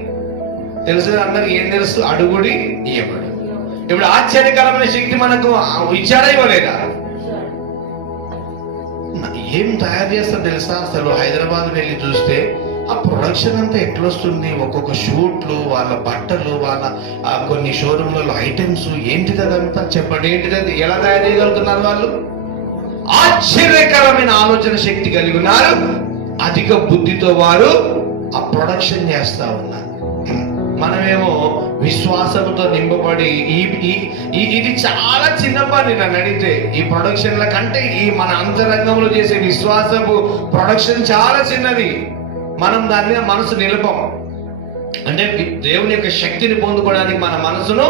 తెలుసు అందరికి ఏం తెలుసు? అడుగుడి ఇవ్వడు. ఇప్పుడు ఆశ్చర్యకరమైన శక్తి మనకు ఇచ్చాడా? ఇవ్వలేదా? ఏం తయారు చేస్తా తెలుసా? అసలు హైదరాబాద్ వెళ్ళి చూస్తే ఆ ప్రొడక్షన్ అంతా ఎట్లొస్తుంది. ఒక్కొక్క షూట్లు, వాళ్ళ బట్టలు, వాళ్ళ కొన్ని షోరూమ్లలో ఐటమ్స్, ఏంటిది అదంతా? చెప్పండి, ఏంటిది? ఎలా తయారు చేయగలుగుతున్నారు వాళ్ళు? ఆశ్చర్యకరమైన ఆలోచన శక్తి కలిగి ఉన్నారు. అధిక బుద్ధితో వారు ఆ ప్రొడక్షన్ చేస్తా ఉన్నారు. మనమేమో విశ్వాసంతో నింపబడి ఇది చాలా చిన్న పని. నన్ను అడిగితే ఈ ప్రొడక్షన్ల కంటే ఈ మన అంతరంగంలో చేసే విశ్వాసపు ప్రొడక్షన్ చాలా చిన్నది. మనం దాని మీద మనసు నిలపం. అంటే దేవుని యొక్క శక్తిని పొందుకోవడానికి మన మనసును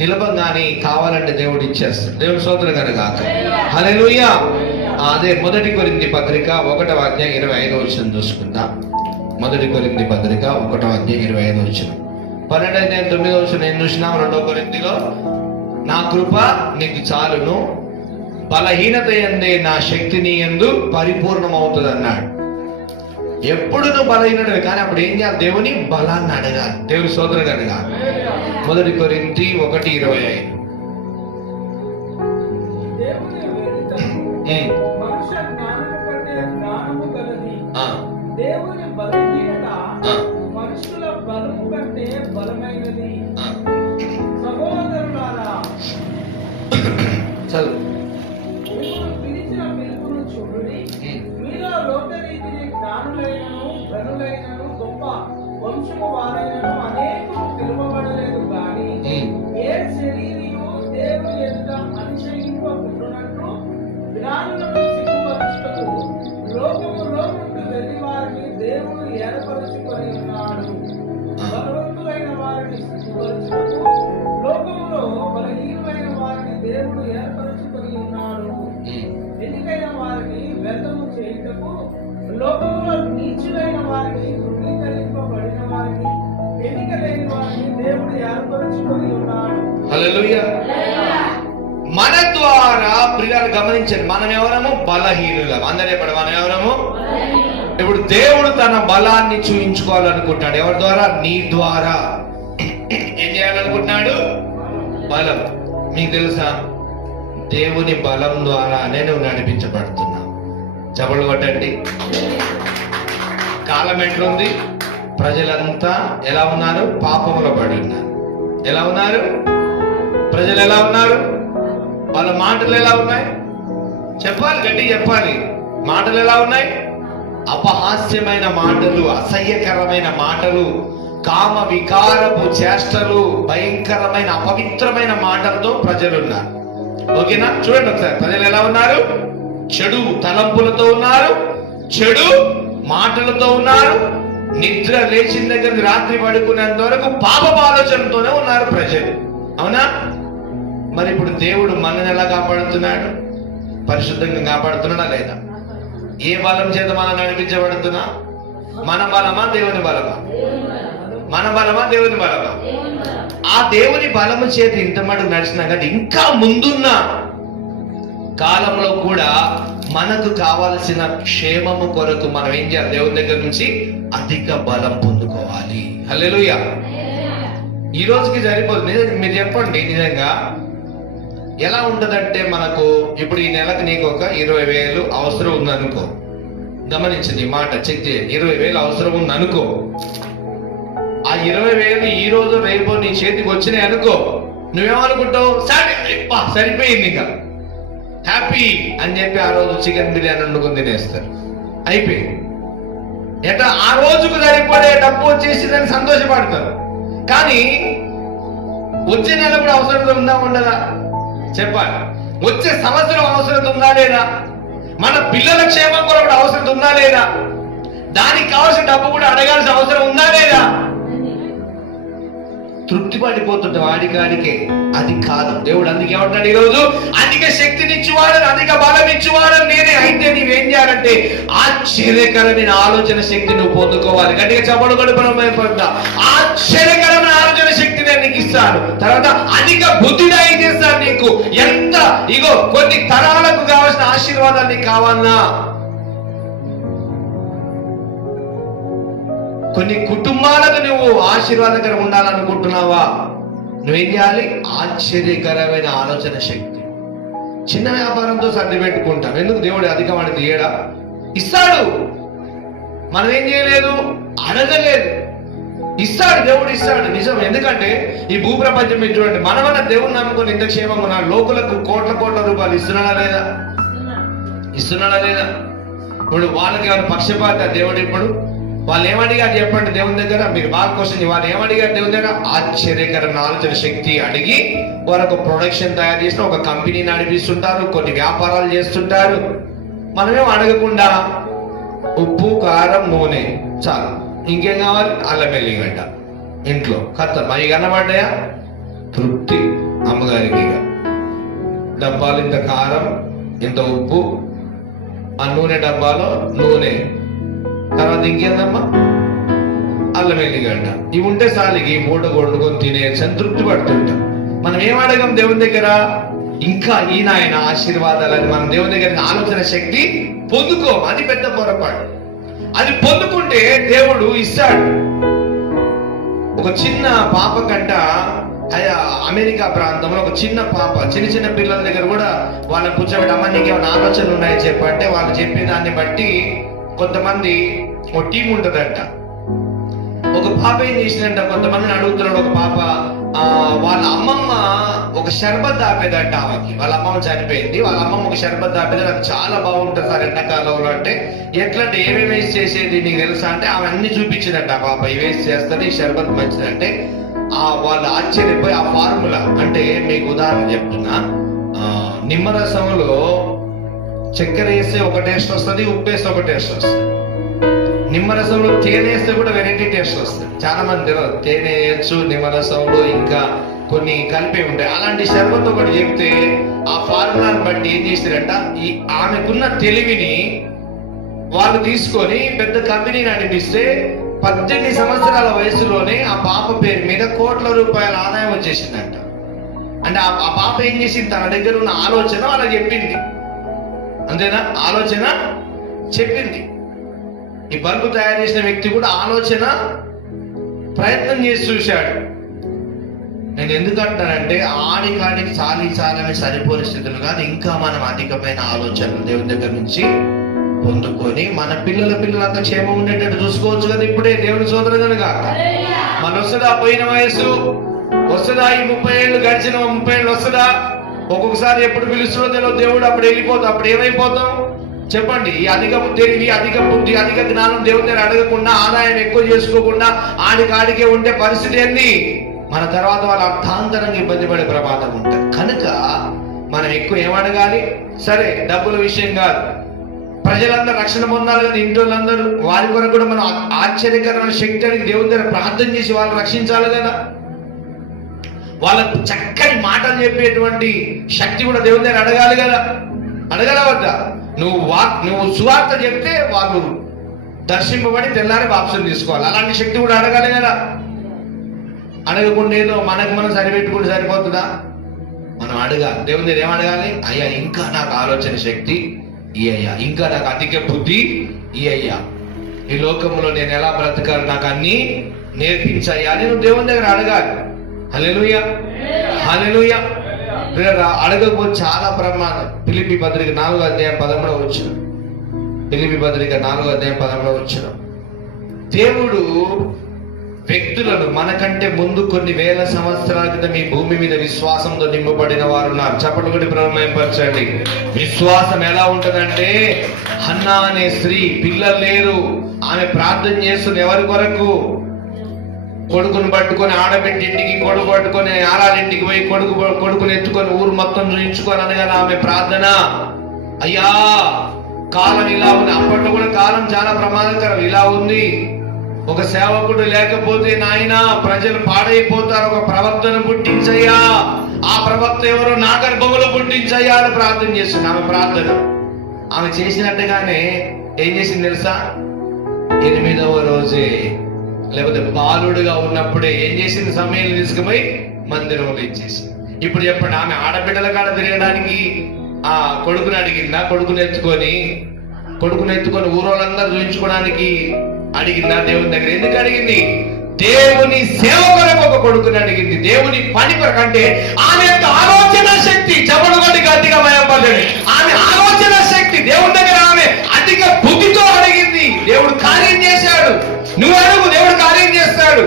నిలపం. కానీ కావాలంటే దేవుడు ఇచ్చేస్తాడు. దేవుని స్తోత్రం కనుక హల్లెలూయా. అదే 1 కొరింథీ పత్రిక 1వ అధ్యాయం 25వ వచనం చూసుకుందాం. 1 కొరింథీ పత్రిక 1వ అధ్యాయం 25వ వచనం. 12వ అధ్యాయం 9వ వచనం ఏం చూసినాం? 2 కొరింథీలో నా కృప నీకు చాలును, బలహీనత యందే నా శక్తి నీ యందు పరిపూర్ణమవుతుంది అన్నాడు. ఎప్పుడు నువ్వు బలహీనమే, కానీ అప్పుడు ఏం చేయాలి? దేవుని బలాన్ని అడగాలి. దేవుని స్తోత్రం కనుక 1 కొరింథీ 1:25. మనుష్య జ్ఞానము కంటే జ్ఞానము గలది, దేవుని బలహీనత మనుషుల బలము కంటే బలమైనది. సహోదరులారా, చదువు. మిమ్మల్ని పిలిచిన పిలుపును చూడుడి. మీలో లోకరీతిని జ్ఞానులైనను ఘనులైనను గొప్ప వంశము వారైనను అనేకులు పిలువబడలేదు. కానీ ఏ శరీరము దేవుని ఎదుట అతిశయింపకుండునట్లు జ్ఞానులను సిగ్గుపరచుటకు లోకములో నుండి వెళ్లి వారిని దేవుడు ఏర్పరచుకొని ఉన్నాడు. బలవంతులైన వారిని సిగ్గుపరచుటకు లోకములో బలహీనమైన వారిని దేవుడు ఏర్పరచుకొని ఉన్నాడు. ఎన్నికైన వారిని వ్యర్థము చేయుటకు లోకములో నీచులైన వారిని, తృణీకరింపబడిన వారిని, ఎన్నిక లేని వారిని దేవుడు ఏర్పరచుకొని ఉన్నాడు. హల్లెలూయా. మన ద్వారా ప్రియులు గమనించండి, మనం ఎవరము? బలహీనులం. అందరూ చెప్పండి, మనం ఎవరము? ఇప్పుడు దేవుడు తన బలాన్ని చూపించుకోవాలనుకుంటాడు. ఎవరి ద్వారా? నీ ద్వారా. ఏం చేయాలనుకుంటున్నాడు? బలం. మీకు తెలుసా, దేవుని బలం ద్వారానే నువ్వు నడిపించబడుతున్నావు. చపలు కొట్టండి. కాలం ఎట్లుంది? ప్రజలంతా ఎలా ఉన్నారు? పాపంలో పడి ఉన్నారు. ఎలా ఉన్నారు? ప్రజలు ఎలా ఉన్నారు? వాళ్ళ మాటలు ఎలా ఉన్నాయి? చెప్పాలి, గట్టి చెప్పాలి. మాటలు ఎలా ఉన్నాయి? అపహాస్యమైన మాటలు, అసహ్యకరమైన మాటలు, కామ వికారపు చేష్టలు, భయంకరమైన అపవిత్రమైన మాటలతో ప్రజలున్నారు. ఓకేనా? చూడండి ఒకసారి, ప్రజలు ఎలా ఉన్నారు? చెడు తలంపులతో ఉన్నారు, చెడు మాటలతో ఉన్నారు, నిద్ర లేచిన దగ్గర నుంచి రాత్రి పడుకునేంత వరకు పాపపు ఆలోచనతోనే ఉన్నారు ప్రజలు. అవునా? మరి ఇప్పుడు దేవుడు మనల్ని ఎలా కాపాడుతున్నాడు? పరిశుద్ధంగా కాపాడుతున్నాడా లేదా? ఏ బలం చేత మనం నడిపించబడుతున్నా? మన బలమా దేవుని బలమా? మన బలమా దేవుని బలమా? ఆ దేవుని బలము చేత ఇంత మటుకు నడిచినా కానీ ఇంకా ముందున్న కాలంలో కూడా మనకు కావాల్సిన క్షేమము కొరకు మనం ఏం చేయాలి? దేవుని దగ్గర నుంచి అధిక బలం పొందుకోవాలి. హల్లెలూయా. ఈ రోజుకి సరిపోతుంది. మీరు చెప్పండి, నిజంగా ఎలా ఉంటదంటే, మనకు ఇప్పుడు ఈ నెలకు నీకు ఒక 20,000 అవసరం ఉందనుకో. గమనించండి ఈ మాట, చెక్ చేయండి. 20,000 అవసరం ఉందనుకో. ఆ 20,000 ఈ రోజు రేపు నీ చేతికి వచ్చినాయి అనుకో. నువ్వేమనుకుంటావు? సరిపోయింది, ఇంకా హ్యాపీ అని చెప్పి ఆ రోజు చికెన్ బిర్యానీ వండుకొని తినేస్తారు. అయిపోయింది. ఎట్లా ఆ రోజుకు సరిపడే డబ్బు వచ్చేసిందని సంతోషపడతారు. కానీ వచ్చే నెల కూడా అవసరం ఉందా ఉండదా? చెప్పాలి. వచ్చే సంవత్సరం అవసరం ఉందా లేదా? మన పిల్లల క్షేమం కొరకు అవసరం ఉందా లేదా? దానికి కావాల్సిన డబ్బు కూడా అడగాల్సిన అవసరం ఉందా లేదా? తృప్తి పడిపోతుంటాం ఆడికాడికే. అది కాదు. దేవుడు అందుకే ఏమంటాడు ఈరోజు? అధిక శక్తినిచ్చేవాడని, అధిక బలం ఇచ్చేవాడని నేనే. అయితే నీవేం చేయాలంటే ఆశ్చర్యకరమైన ఆలోచన శక్తి నువ్వు పొందుకోవాలి. గట్టిగా చపడు గడుపుతా. ఆశ్చర్యకరమైన ఆలోచన శక్తి నేను నీకు ఇస్తాను. తర్వాత అధిక బుద్ధిని ఏం చేస్తాను నీకు. ఎంత ఇగో కొన్ని తరాలకు కావాల్సిన ఆశీర్వాదాలు నీకు కావాలన్నా, కొన్ని కుటుంబాలకు నువ్వు ఆశీర్వాదకరం ఉండాలనుకుంటున్నావా? నువ్వేం చేయాలి? ఆశ్చర్యకరమైన ఆలోచన శక్తి. చిన్న వ్యాపారంతో సర్ది పెట్టుకుంటాం. ఎందుకు? దేవుడు అధికమైన తీయడా? ఇస్తాడు. మనం ఏం చేయలేదు, అడగలేదు. ఇస్తాడు, దేవుడు ఇస్తాడు. నిజం. ఎందుకంటే ఈ భూప్రపంచం మీద చూడండి, మనమన్న దేవుని నమ్ముకొని ఇంత క్షేమంగా ఉన్నారు. లోకులకు కోట్ల రూపాయలు ఇస్తున్నాడా లేదా? ఇస్తున్నాడా లేదా? ఇప్పుడు వాళ్ళకి ఏమైనా పక్షపాత దేవుడు? ఇప్పుడు వాళ్ళు ఏమడిగారు చెప్పండి దేవుని దగ్గర? మీరు బాగా క్వశ్చన్. వాళ్ళు ఏమడిగారు దేవుని దగ్గర? ఆశ్చర్యకరమైన ఆలోచన శక్తి అడిగి వారు ప్రొడక్షన్ తయారు చేసిన ఒక కంపెనీ నడిపిస్తుంటారు, కొన్ని వ్యాపారాలు చేస్తుంటారు. మనమేం అడగకుండా ఉప్పు, కారం, నూనె చాలు. ఇంకేం కావాలి? అల్లం వెల్లిగడ్డ ఇంట్లో కథ అవి కనబడ్డాయా? తృప్తి అమ్మగారికి. డబ్బాలు ఇంత కారం, ఇంత ఉప్పు, ఆ నూనె డబ్బాలో నూనె, తర్వాత ఇంకేందమ్మా? అల్లం వెల్లిగడ్డ. ఇవి ఉంటే సాలికి మూట కొట్టుకొని తినే సంతృప్తి పడుతుంటాం. మనం ఏం అడగం దేవుని దగ్గర? ఇంకా ఈయన ఆశీర్వాదాలని మనం దేవుని దగ్గర ఆలోచన శక్తి పొందుకో. అది పెద్ద పొరపాటు. అది పొందుకుంటే దేవుడు ఇస్తాడు. ఒక చిన్న పాప కంట అమెరికా ప్రాంతంలో ఒక చిన్న పాప, చిన్న పిల్లల దగ్గర కూడా వాళ్ళని కూర్చోబెట్టి, అమ్మ నీకు ఏమైనా ఆలోచనలు ఉన్నాయని చెప్పంటే వాళ్ళు చెప్పిన దాన్ని బట్టి కొంతమంది ఒక టీం ఉంటదంట. ఒక పాప ఏం చేసిందంట, కొంతమందిని అడుగుతున్నాడు. ఒక పాప వాళ్ళ అమ్మమ్మ ఒక షర్బత్ ఆపేదంట ఆమెకి. వాళ్ళ అమ్మమ్మ చనిపోయింది. వాళ్ళ అమ్మమ్మ ఒక షర్బత్ ఆపేది. అది చాలా బాగుంటుంది సార్ ఎండాకాలంలో. అంటే ఎట్లంటే ఏమేమి వేసి చేసేది నీకు తెలుసా అంటే ఆమె అన్ని చూపించిందంట. ఆ పాప ఇవి వేసి చేస్తుంది, ఈ షర్బత్ మంచిదంటే వాళ్ళు ఆశ్చర్యపోయి ఆ ఫార్ములా, అంటే మీకు ఉదాహరణ చెప్తున్నా, నిమ్మరసంలో చక్కెర వేస్తే ఒక టేస్ట్ వస్తుంది, ఉప్పు వేస్తే ఒక టేస్ట్ వస్తుంది. నిమ్మరసంలో తేనె వేస్తే కూడా వెరైటీ టేస్ట్ వస్తుంది. చాలా మంది తెలియదు తేనె వేయచ్చు నిమ్మరసంలో, ఇంకా కొన్ని కలిపి ఉంటాయి. అలాంటి షర్బత్ ఒకటి చెప్తే ఆ ఫార్ములాని బట్టి ఏం చేశారంట, ఈ ఆమెకున్న తెలివిని వాళ్ళు తీసుకొని పెద్ద కంపెనీ నడిపిస్తే 18 సంవత్సరాల వయసులోనే ఆ పాప పేరు మీద కోట్ల రూపాయల ఆదాయం వచ్చేసిందంట. అంటే ఆ పాప ఏం చేసింది? తన దగ్గర ఉన్న ఆలోచన వాళ్ళకి చెప్పింది. అంతేనా? ఆలోచన చెప్పింది. ఈ బల్బు తయారు చేసిన వ్యక్తి కూడా ఆలోచన ప్రయత్నం చేసి చూశాడు. నేను ఎందుకు అంటానంటే ఆడికాడికి చాలని సరిపోని స్థితులు కాదు, ఇంకా మనం అధికమైన ఆలోచనలు దేవుని దగ్గర నుంచి పొందుకొని మన పిల్లలంతా క్షేమం ఉండేటట్టు చూసుకోవచ్చు కదా. ఇప్పుడే దేవుని సోదరు కనుక మన వస్తుందా? పోయిన వయసు వస్తుందా? ఈ 30 ఏళ్ళు గడిచిన 30 ఏళ్ళు వస్తుందా? ఒక్కొక్కసారి ఎప్పుడు పిలుస్తుందో తెలియదు దేవుడు. అప్పుడు వెళ్ళిపోతాం. అప్పుడు ఏమైపోతాం చెప్పండి? ఈ అధిక తెలివి, అధిక బుద్ధి, అధిక జ్ఞానం దేవుని దగ్గర అడగకుండా, ఆదాయం ఎక్కువ చేసుకోకుండా ఆడికాడికే ఉంటే పరిస్థితి ఏంది? మన తర్వాత వాళ్ళ అర్థాంతరంగా ఇబ్బంది పడే ప్రమాదం ఉంటుంది. కనుక మనం ఎక్కువ ఏం అడగాలి? సరే, డబ్బుల విషయం కాదు, ప్రజలందరూ రక్షణ పొందాలి కదా, ఇంటి వాళ్ళందరూ, వారి కొరకు కూడా మనం ఆశ్చర్యకరమైన శక్తి అడిగి దేవుని దగ్గర ప్రార్థన చేసి వాళ్ళు రక్షించాలి కదా. వాళ్ళకు చక్కని మాటలు చెప్పేటువంటి శక్తి కూడా దేవుని దగ్గర అడగాలి కదా. అడగలవద్దా? నువ్వు సువార్త చెప్తే వాళ్ళు దర్శింపబడి తెల్లారి బాప్సం తీసుకోవాలి. అలాంటి శక్తి కూడా అడగాలి కదా. అడగకుండా ఏదో మనకు మనం సరిపెట్టుకుంటే సరిపోతుందా? మనం అడగాలి. దేవుని దగ్గర ఏం అడగాలి? అయ్యా, ఇంకా నాకు ఆలోచన శక్తి ఈ అయ్యా, ఇంకా నాకు అధిక బుద్ధి ఈ అయ్యా, ఈ లోకంలో నేను ఎలా బ్రతకాలి నాకు అన్ని నేర్పించయ్యా అని నువ్వు దేవుని దగ్గర అడగాలి. హల్లెలూయా, హల్లెలూయా. అడగకపోతే చాలా ప్రమాదం. ఫిలిప్పీ పత్రిక 4:13 ఫిలిప్పీ పత్రిక 4:13 దేవుడు వ్యక్తులను మనకంటే ముందు కొన్ని వేల సంవత్సరాల క్రితం ఈ భూమి మీద విశ్వాసంతో నింపబడిన వారు ఉన్నారు. చప్పట్లు కొట్టి ప్రారంభించండి. విశ్వాసం ఎలా ఉంటుందంటే, హన్నా అనే స్త్రీ పిల్లలు లేరు, ఆమె ప్రార్థన చేస్తుంది ఎవరి కొరకు? కొడుకును పట్టుకొని ఆడబిడ్డ ఇంటికి, కొడుకు పట్టుకొని ఆరాలింటికి పోయి కొడుకుని ఎత్తుకొని ఊరు మొత్తం చూయించుకొని అనగానే ఆమె ప్రార్థన, అయ్యా కాలం ఇలా ఉంది. అప్పట్లో కూడా కాలం చాలా ప్రమాదకరం. ఇలా ఉంది, ఒక సేవకుడు లేకపోతే నాయన ప్రజలు పాడైపోతారు, ఒక ప్రవక్తను పుట్టించయ్యా, ఆ ప్రవక్త ఎవరో నా గర్భంలో పుట్టించయ్యా అని ప్రార్థన చేస్తుంది. ఆమె ప్రార్థన ఆమె చేసినట్టుగానే ఏం చేసింది తెలుసా? 8వ రోజే, లేకపోతే బాలుడుగా ఉన్నప్పుడే ఏం చేసింది? సమయాన్ని తీసుకుపోయి మందిరంలో ఇచ్చేసి. ఇప్పుడు చెప్పండి, ఆమె ఆడబిడ్డల కాడ తిరగడానికి ఆ కొడుకుని అడిగిందా? కొడుకుని ఎత్తుకొని ఊరోళ్ళందరూ చూపించుకోవడానికి అడిగిందా దేవుని దగ్గర? ఎందుకు అడిగింది? దేవుని సేవ కొరకు ఒక కొడుకుని అడిగింది. దేవుని పని కొరకు. అంటే ఆమె యొక్క ఆలోచన శక్తి, చెప్పడుకొని గట్టిగా భయపడండి, ఆమె ఆలోచన శక్తి దేవుని దగ్గర ఆమె అధిక బుద్ధితో అడిగింది. దేవుడు కార్యం చేశాడు. నువ్వు అడుగు, దేవుడు కార్యం చేస్తాడు.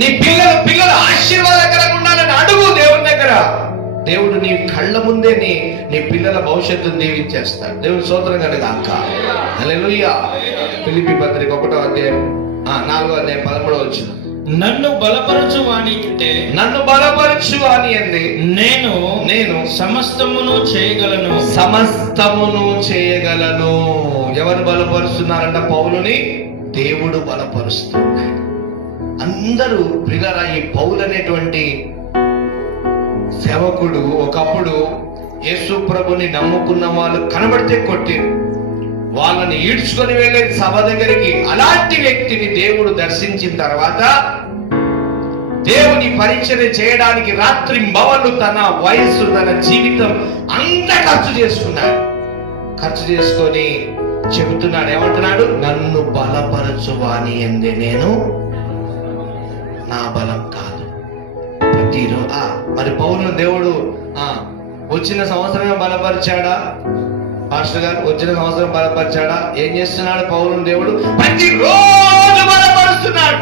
నీ పిల్లలు ఆశీర్వాదకరంగా ఉండాలని అడుగు దేవుని దగ్గర. దేవుడు నీ కళ్ళ ముందే నీ పిల్లల భవిష్యత్తును దీవించేస్తాడు. దేవుని స్తోత్రం కలుగాక. హల్లెలూయా. ఫిలిప్పీ పత్రిక 1:4 నన్ను బలపరచు అని అంటే, నన్ను బలపరచు అని అంది, నేను సమస్తమును చేయగలను. ఎవరు బలపరుస్తున్నారంట? పౌలుని దేవుడు బలపరుస్తున్నాడు. అందరూ ప్రియులారా, ఈ పౌలు అనేటువంటి సేవకుడు ఒకప్పుడు యేసు ప్రభుని నమ్ముకున్న వాళ్ళు కనబడితే కొట్టారు, వాళ్ళని ఈడ్చుకొని వెళ్ళేది సభ దగ్గరికి. అలాంటి వ్యక్తిని దేవుడు దర్శించిన తర్వాత దేవుని పరిచర్య చేయడానికి రాత్రింబవళ్ళు తన వయస్సు, తన జీవితం అంతా ఖర్చు చేసుకొని చెబుతున్నాడు. ఏమంటున్నాడు? నన్ను బలపరచువాని ఎందే, నేను నా బలం కాదు. మరి పౌలును దేవుడు వచ్చిన సంవత్సరమే బలపరిచాడా? పాస్టర్ గారు, వచ్చిన సంవత్సరం బలపరిచాడా? ఏం చేస్తున్నాడు పౌలును దేవుడు? ప్రతిరోజు బలపరుస్తున్నాడు.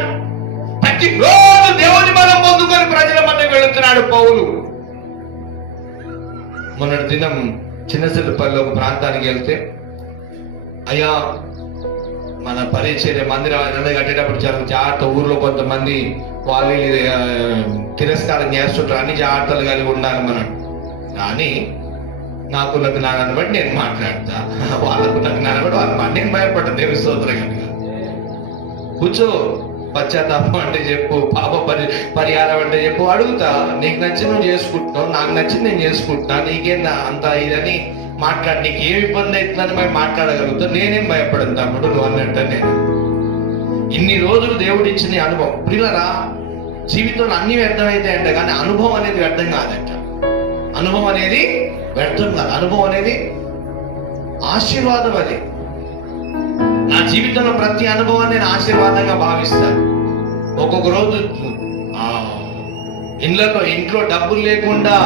ప్రతిరోజు దేవుని బలం పొందుకొని ప్రజల మధ్య వెళుతున్నాడు పౌలు. మొన్నటి దినం చిన్నసిల్లిపల్లి ఒక ప్రాంతానికి వెళ్తే, అయ్యా మన పరిచర్య మందిరం కట్టేటప్పుడు చాలా జాగ్రత్త, ఊర్లో కొంతమంది వాళ్ళు తిరస్కారం చేస్తుంటారు, అన్ని జాగ్రత్తలు కలిగి ఉండాలి మనం. కానీ నాకున్న జ్ఞానాన్ని బట్టి నేను మాట్లాడతా, వాళ్ళకున్న జ్ఞానాన్ని బట్టి వాళ్ళు నేను భయపడ్డా. దేవుని స్తోత్రం కనుక కూర్చో, పశ్చాత్తాపం అంటే చెప్పు, పాప పరిహారం అంటే చెప్పు, అడుగుతా. నీకు నచ్చి నువ్వు చేసుకుంటున్నావు, నాకు నచ్చింది నేను చేసుకుంటున్నా, నీకేందా అంత ఇదని మాట్లాడి, నీకు ఏమి ఇబ్బంది అవుతుందని మేము మాట్లాడగలుగుతావు. నేనేం భయపడను తమ్ముడు, నువ్వు అన్నట్టు. నేను ఇన్ని రోజులు దేవుడు ఇచ్చిన అనుభవం. ప్రియులరా, జీవితంలో అన్ని వ్యర్థమైతాయంట, కానీ అనుభవం అనేది వ్యర్థం కాదంట. అనుభవం అనేది వ్యర్థం కాదు. అనుభవం అనేది ఆశీర్వాదం. అది నా జీవితంలో ప్రతి అనుభవాన్ని నేను ఆశీర్వాదంగా భావిస్తాను. ఒక్కొక్క రోజు ఇంట్లో డబ్బులు లేకుండా,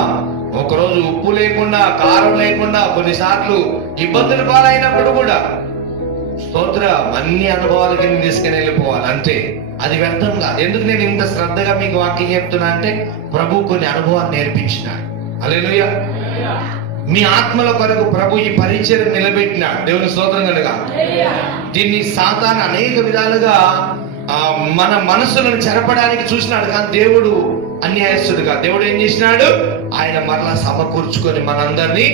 ఒకరోజు ఉప్పు లేకుండా, కారం లేకుండా, కొన్నిసార్లు ఇబ్బందులు పాలైనప్పుడు కూడా స్తోత్రం, అన్ని అనుభవాలకి నేను తీసుకుని వెళ్ళిపోవాలి. అంతే, అది వ్యర్థం కాదు. ఎందుకు నేను ఇంత శ్రద్ధగా మీకు వాక్యం చెప్తున్నా అంటే, ప్రభు కొన్ని అనుభవాలు నేర్పించినాడు. హల్లెలూయా. మీ ఆత్మల కొరకు ప్రభు ఈ పరిచర్య నిలబెట్టినాడు. దేవుని స్తోత్రం కనుక దీన్ని సాతాను అనేక విధాలుగా మన మనసులను చెరపడానికి చూసినాడు. కానీ దేవుడు అన్యాయస్తుడుగా, దేవుడు ఏం చేసినాడు? ఆయన మరలా సమకూర్చుకొని మనందరినీ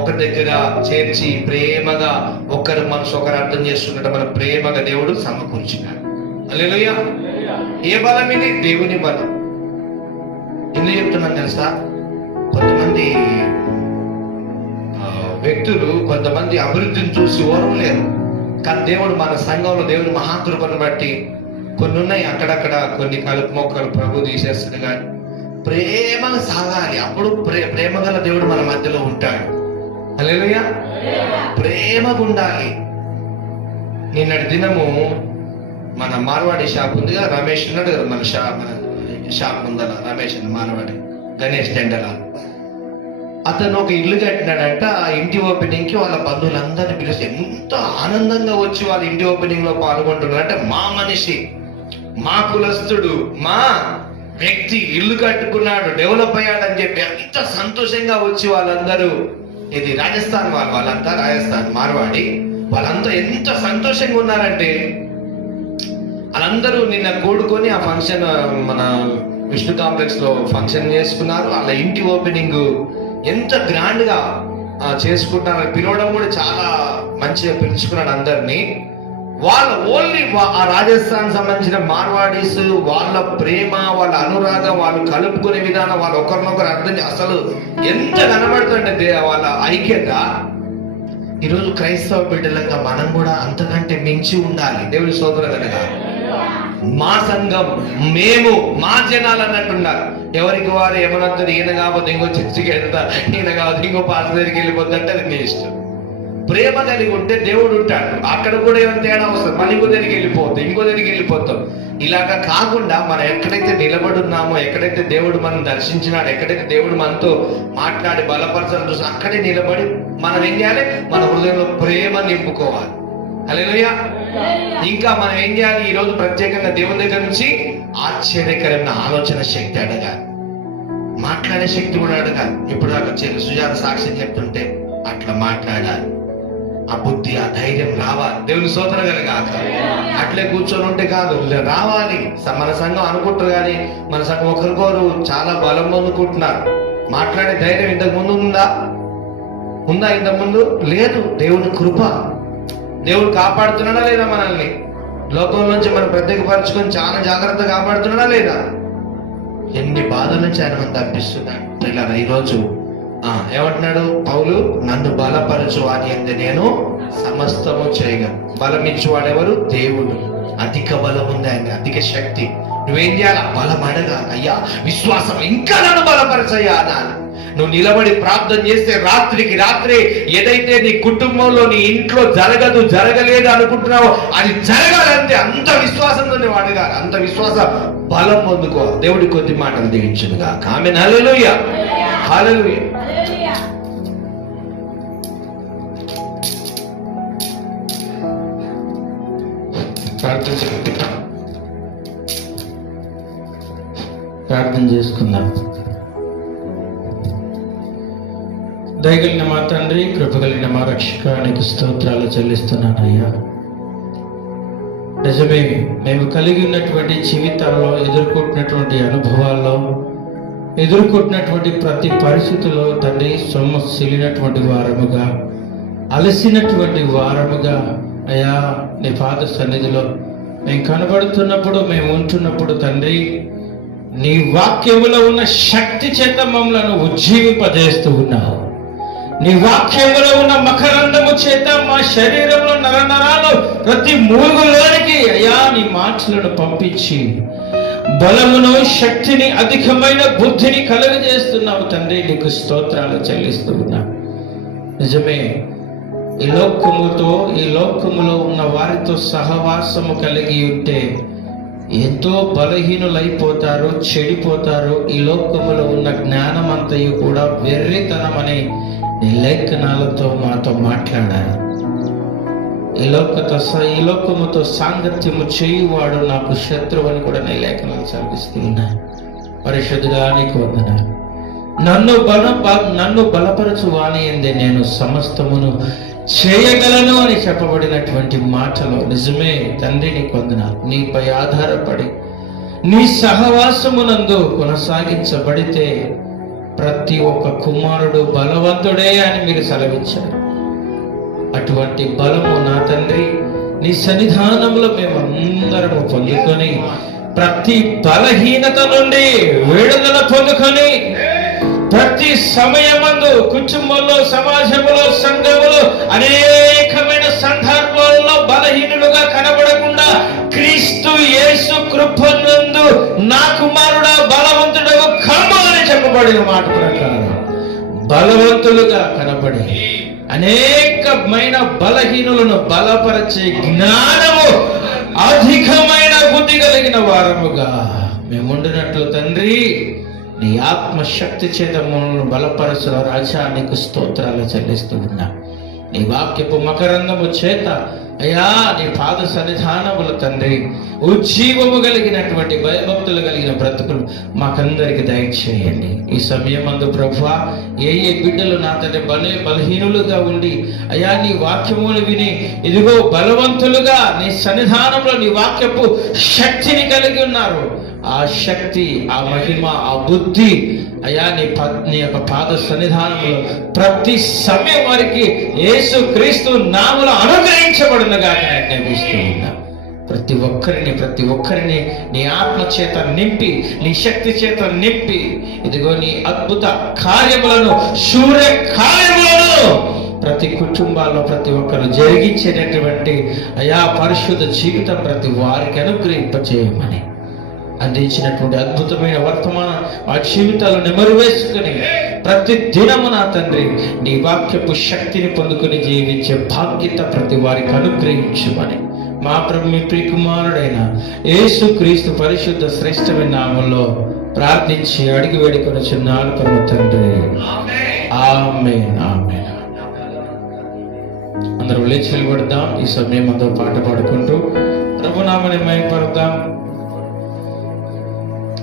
ఒక దగ్గర చేర్చి ప్రేమగా ఒకరి మనసు ఒకరు అర్థం చేసుకున్నట్టు మన ప్రేమగా దేవుడు సమకూర్చున్నాడు. హల్లెలూయా. ఏ బలం ఇది? దేవుని బలం. ఎందుకు చెప్తున్నాను తెలుసా? కొంతమంది వ్యక్తులు కొంతమంది అభివృద్ధిని చూసి ఓర్వలేరు. కానీ దేవుడు మన సంఘంలో దేవుని మహాకృపను బట్టి కొన్ని ఉన్నాయి, అక్కడక్కడ కొన్ని కలుపు మొక్కలు ప్రభు తీసేస్తుంది. కానీ ప్రేమగా సాగాలి. అప్పుడు ప్రేమ గల దేవుడు మన మధ్యలో ఉంటాడు. హల్లెలూయా. ప్రేమగా ఉండాలి. నిన్నటి దినము మన మార్వాడి షాప్ ఉంది కదా, రమేష్ ఉన్నాడు కదా, మన షాప్ ఉందల రమేష్ అని మార్వాడి గణేష్ టెండల. అతను ఒక ఇల్లు కట్టినాడంట. ఆ ఇంటి ఓపెనింగ్ కి వాళ్ళ బంధువులందరినీ పిలిచి ఎంత ఆనందంగా వచ్చి వాళ్ళ ఇంటి ఓపెనింగ్ లో పాల్గొంటున్నారు. అంటే మా మనిషి, మా కులస్తుడు, మా వ్యక్తి ఇల్లు కట్టుకున్నాడు, డెవలప్ అయ్యాడని చెప్పి ఎంత సంతోషంగా వచ్చి వాళ్ళందరూ, ఇది రాజస్థాన్ వాళ్ళంతా రాజస్థాన్ మార్వాడి, వాళ్ళంతా ఎంత సంతోషంగా ఉన్నారంటే వాళ్ళందరూ నిన్న కూడుకొని ఆ ఫంక్షన్ మన విష్ణు కాంప్లెక్స్ లో ఫంక్షన్ చేసుకున్నారు. వాళ్ళ ఇంటి ఓపెనింగ్ ఎంత గ్రాండ్ గా చేసుకుంటున్నారు. పిలవడం కూడా చాలా మంచిగా పిలుచుకున్నాడు అందరినీ. వాళ్ళ ఓన్లీ ఆ రాజస్థాన్ సంబంధించిన మార్వాడీస్, వాళ్ళ ప్రేమ, వాళ్ళ అనురాగం, వాళ్ళు కలుపుకునే విధానం, వాళ్ళు ఒకరినొకరు అర్థం అసలు ఎంత కనబడుతుందంటే వాళ్ళ ఐక్యత. ఈరోజు క్రైస్తవ బిడ్డలంగా మనం కూడా అంతకంటే మించి ఉండాలి. దేవుడి స్తోత్రం కనుక మా సంఘం, మేము, మా జనాలు అన్నట్టు ఉండాలి. ఎవరికి వారు ఏమనంటారు, ఈయన కాకపోతే ఇంకో చర్చికి వెళ్తా, ఈయన కాకపోతే ఇంకో పాస్టర్ దగ్గరికి వెళ్ళిపోతుంటే అది మీ ఇష్టం. ప్రేమ కలిగి ఉంటే దేవుడు ఉంటాడు. అక్కడ కూడా ఏమైనా తేడా వస్తుంది, మన ఇంకో దగ్గరికి వెళ్ళిపోతాం. ఇలాగా కాకుండా మనం ఎక్కడైతే నిలబడున్నామో, ఎక్కడైతే దేవుడు మనం దర్శించినాడు, ఎక్కడైతే దేవుడు మనతో మాట్లాడి బలపరచాలని చూసి అక్కడే నిలబడి మనం ఏం చేయాలి? మన హృదయంలో ప్రేమ నింపుకోవాలి. హల్లెలూయా. ఇంకా మనం ఏం చేయాలి? ఈ రోజు ప్రత్యేకంగా దేవుని దగ్గర నుంచి ఆశ్చర్యకరమైన ఆలోచన శక్తి అడగాలి, మాట్లాడే శక్తి కూడా అడగాలి. ఇప్పుడు దాకా సుజాత సాక్ష్యం చెప్తుంటే అట్లా మాట్లాడాలి. ఆ బుద్ధి, ఆ ధైర్యం రావాలి. దేవుని స్తోత్రం కలగాలి. అట్లే కూర్చొని ఉంటే కాదు, రావాలి. మన సంఘం అనుకుంటారు కానీ మన సంఘం ఒకరికొకరు చాలా బలం పొందుకుంటున్నారు. మాట్లాడే ధైర్యం ఇంతకు ముందు ఉందా? ఇంతకు ముందు లేదు. దేవుని కృప, దేవుడు కాపాడుతున్నాడా లేదా మనల్ని? లోకం నుంచి మనం ప్రత్యేకపరచుకొని చాలా జాగ్రత్తగా కాపాడుతున్నాడా లేదా? ఎన్ని బాధల నుంచి ఆయన మనం తప్పిస్తున్నాడు. ఇలా ఈరోజు ఏమంటున్నాడు పౌలు? నన్ను బలపరచు అని అంది నేను సమస్తము చేయగలను. బలం ఇచ్చేవాడెవరు? దేవుడు. అధిక బలం ఉంది ఆయన, అధిక శక్తి. నువ్వేం చేయాలి? బలం అడగా. అయ్యా విశ్వాసం ఇంకా నన్ను బలపరచయ్యా అనాలి. నువ్వు నిలబడి ప్రార్థన చేస్తే రాత్రికి రాత్రి ఏదైతే నీ కుటుంబంలో, నీ ఇంట్లో జరగలేదు అనుకుంటున్నావో అది జరగాలంటే అంత విశ్వాసంతో నువ్వు అడగాలి. అంత విశ్వాస బలం పొందుకో. దేవుడి కొద్ది మాటలు దీవించునుగా. ఆమేన్. హల్లెలూయా. హల్లెలూయా. ప్రార్థన చేసుకుందాం. దయగలిగిన మా తండ్రి, కృపగలిగిన మా రక్షక, నీకు స్తోత్రాలు చెల్లిస్తున్నానయ్యా. నిజమే, మేము కలిగి ఉన్నటువంటి జీవితాల్లో ఎదుర్కొంటున్నటువంటి అనుభవాల్లో, ఎదుర్కొంటున్నటువంటి ప్రతి పరిస్థితుల్లో తండ్రి సొమ్మసిలినటువంటి వారముగా, అలసినటువంటి వారముగా అయ్యా నీ పాద సన్నిధిలో మేము కనబడుతున్నప్పుడు, మేము ఉంటున్నప్పుడు తండ్రి నీ వాక్యములో ఉన్న శక్తి చేత మమ్మలను ఉజ్జీవింపజేస్తూ ఉన్నావు. నీ వాక్యములో ఉన్న మకరందము చేత మా శరీరంలో నరనరాలు ప్రతి మూలుగులోనికి అయ్యా నీ మాటలను పంపించి బలమును, శక్తిని, అధికమైన బుద్ధిని కలుగజేస్తున్నావు తండ్రి. నీకు స్తోత్రాలు చెల్లిస్తూ ఉన్నా. నిజమే, ఈ లోకములో ఉన్న వారితో సహవాసము కలిగి ఉంటే ఎంతో బలహీనులైపోతారు, చెడిపోతారు. ఈ లోకములో ఉన్న జ్ఞానమంతయు కూడా వెర్రితనమని నీ లేఖనాలతో మాతో మాట్లాడారు. ఈ లోకముతో సాంగత్యము చేయువాడు నాకు శత్రువు అని కూడా నీ లేఖనాలు చదివిస్తూ ఉన్నాయి. పరిశుద్ధుడా నీకు వందనాలు. నన్ను బలపరచు వాని యందే నేను సమస్తమును చేయగలను అని చెప్పబడినటువంటి మాటలో నిజమే తండ్రి నీకు వందనాలు. నీపై ఆధారపడి నీ సహవాసమునందు కొనసాగించబడితే ప్రతి ఒక్క కుమారుడు బలవంతుడే అని మీరు సెలవిచ్చారు. అటువంటి బలము నా తండ్రి నీ సన్నిధానంలో మేమందరము పొందుకొని ప్రతి బలహీనత నుండి విడుదల పొందుకొని ప్రతి సమయమందు కుటుంబంలో, సమాజంలో, సంఘములో అనేకమైన సందర్భాల్లో బలహీనులుగా కనబడకుండా క్రీస్తు యేసు కృపనందు నా కుమారుడా బలవంతుడు కమ్ము అని చెప్పబడిన మాట ప్రకారం బలవంతులుగా కనబడి అనేకమైన బలహీనులను బలపరిచే జ్ఞానము అధికమైన బుద్ధి కలిగిన వారముగా మేముండినట్లు తండ్రి నీ ఆత్మశక్తి చేత మనల్ని బలపరచుల రాజా నీకు స్తోత్రాలు చెల్లిస్తూ ఉన్నా. నీ వాక్యపు మకరందము చేత అయ్యా నీ పాద సన్నిధానములు తండ్రి ఉజ్జీవము కలిగినటువంటి భయభక్తులు కలిగిన బ్రతుకులు మాకందరికి దయచేయండి. ఈ సమయం అందు ప్రభువా ఏ బిడ్డలు నా తండ్రి బలహీనులుగా ఉండి అయ్యా నీ వాక్యములు విని ఇదిగో బలవంతులుగా నీ సన్నిధానంలో నీ వాక్యపు శక్తిని కలిగి ఉన్నారు, ఆ శక్తి, ఆ మహిమ, ఆ బుద్ధి అయ్యా నీ యొక్క పాద సన్నిధానంలో ప్రతి సమయం వారికి యేసు క్రీస్తు నామములో అనుగ్రహించబడునుగా ఆజ్ఞాపిస్తూ ఉన్నా. ప్రతి ఒక్కరిని నీ ఆత్మ చేత నింపి, నీ శక్తి చేత నింపి ఇదిగో నీ అద్భుత కార్యములను, శూర్య కార్యములను ప్రతి కుటుంబాల్లో ప్రతి ఒక్కరు జరిగించేటటువంటి అయా పరిశుద్ధ జీవితం ప్రతి వారికి అనుగ్రహింపచేయమని అందించినటువంటి అద్భుతమైన వర్తమానం ఆ జీవితాలను నెమరు వేసుకుని ప్రతి దినము నా తండ్రి నీ వాక్యపు శక్తిని పొందుకుని జీవించే బాధ్యత ప్రతి వారికి అనుగ్రహించుమని మా ప్రభు మీ ప్రియకుమారుడైన యేసు క్రీస్తు పరిశుద్ధ శ్రేష్టమైన నామములో ప్రార్థించి అడిగి వేడుకొనుచున్నాను పరమ తండ్రి. ఆమేన్, ఆమేన్. అందరూ లేచి నిలబడదాం. ఈ సమయం అంతా పాట పాడుకుంటూ ప్రభునామని మహిమపడదాం.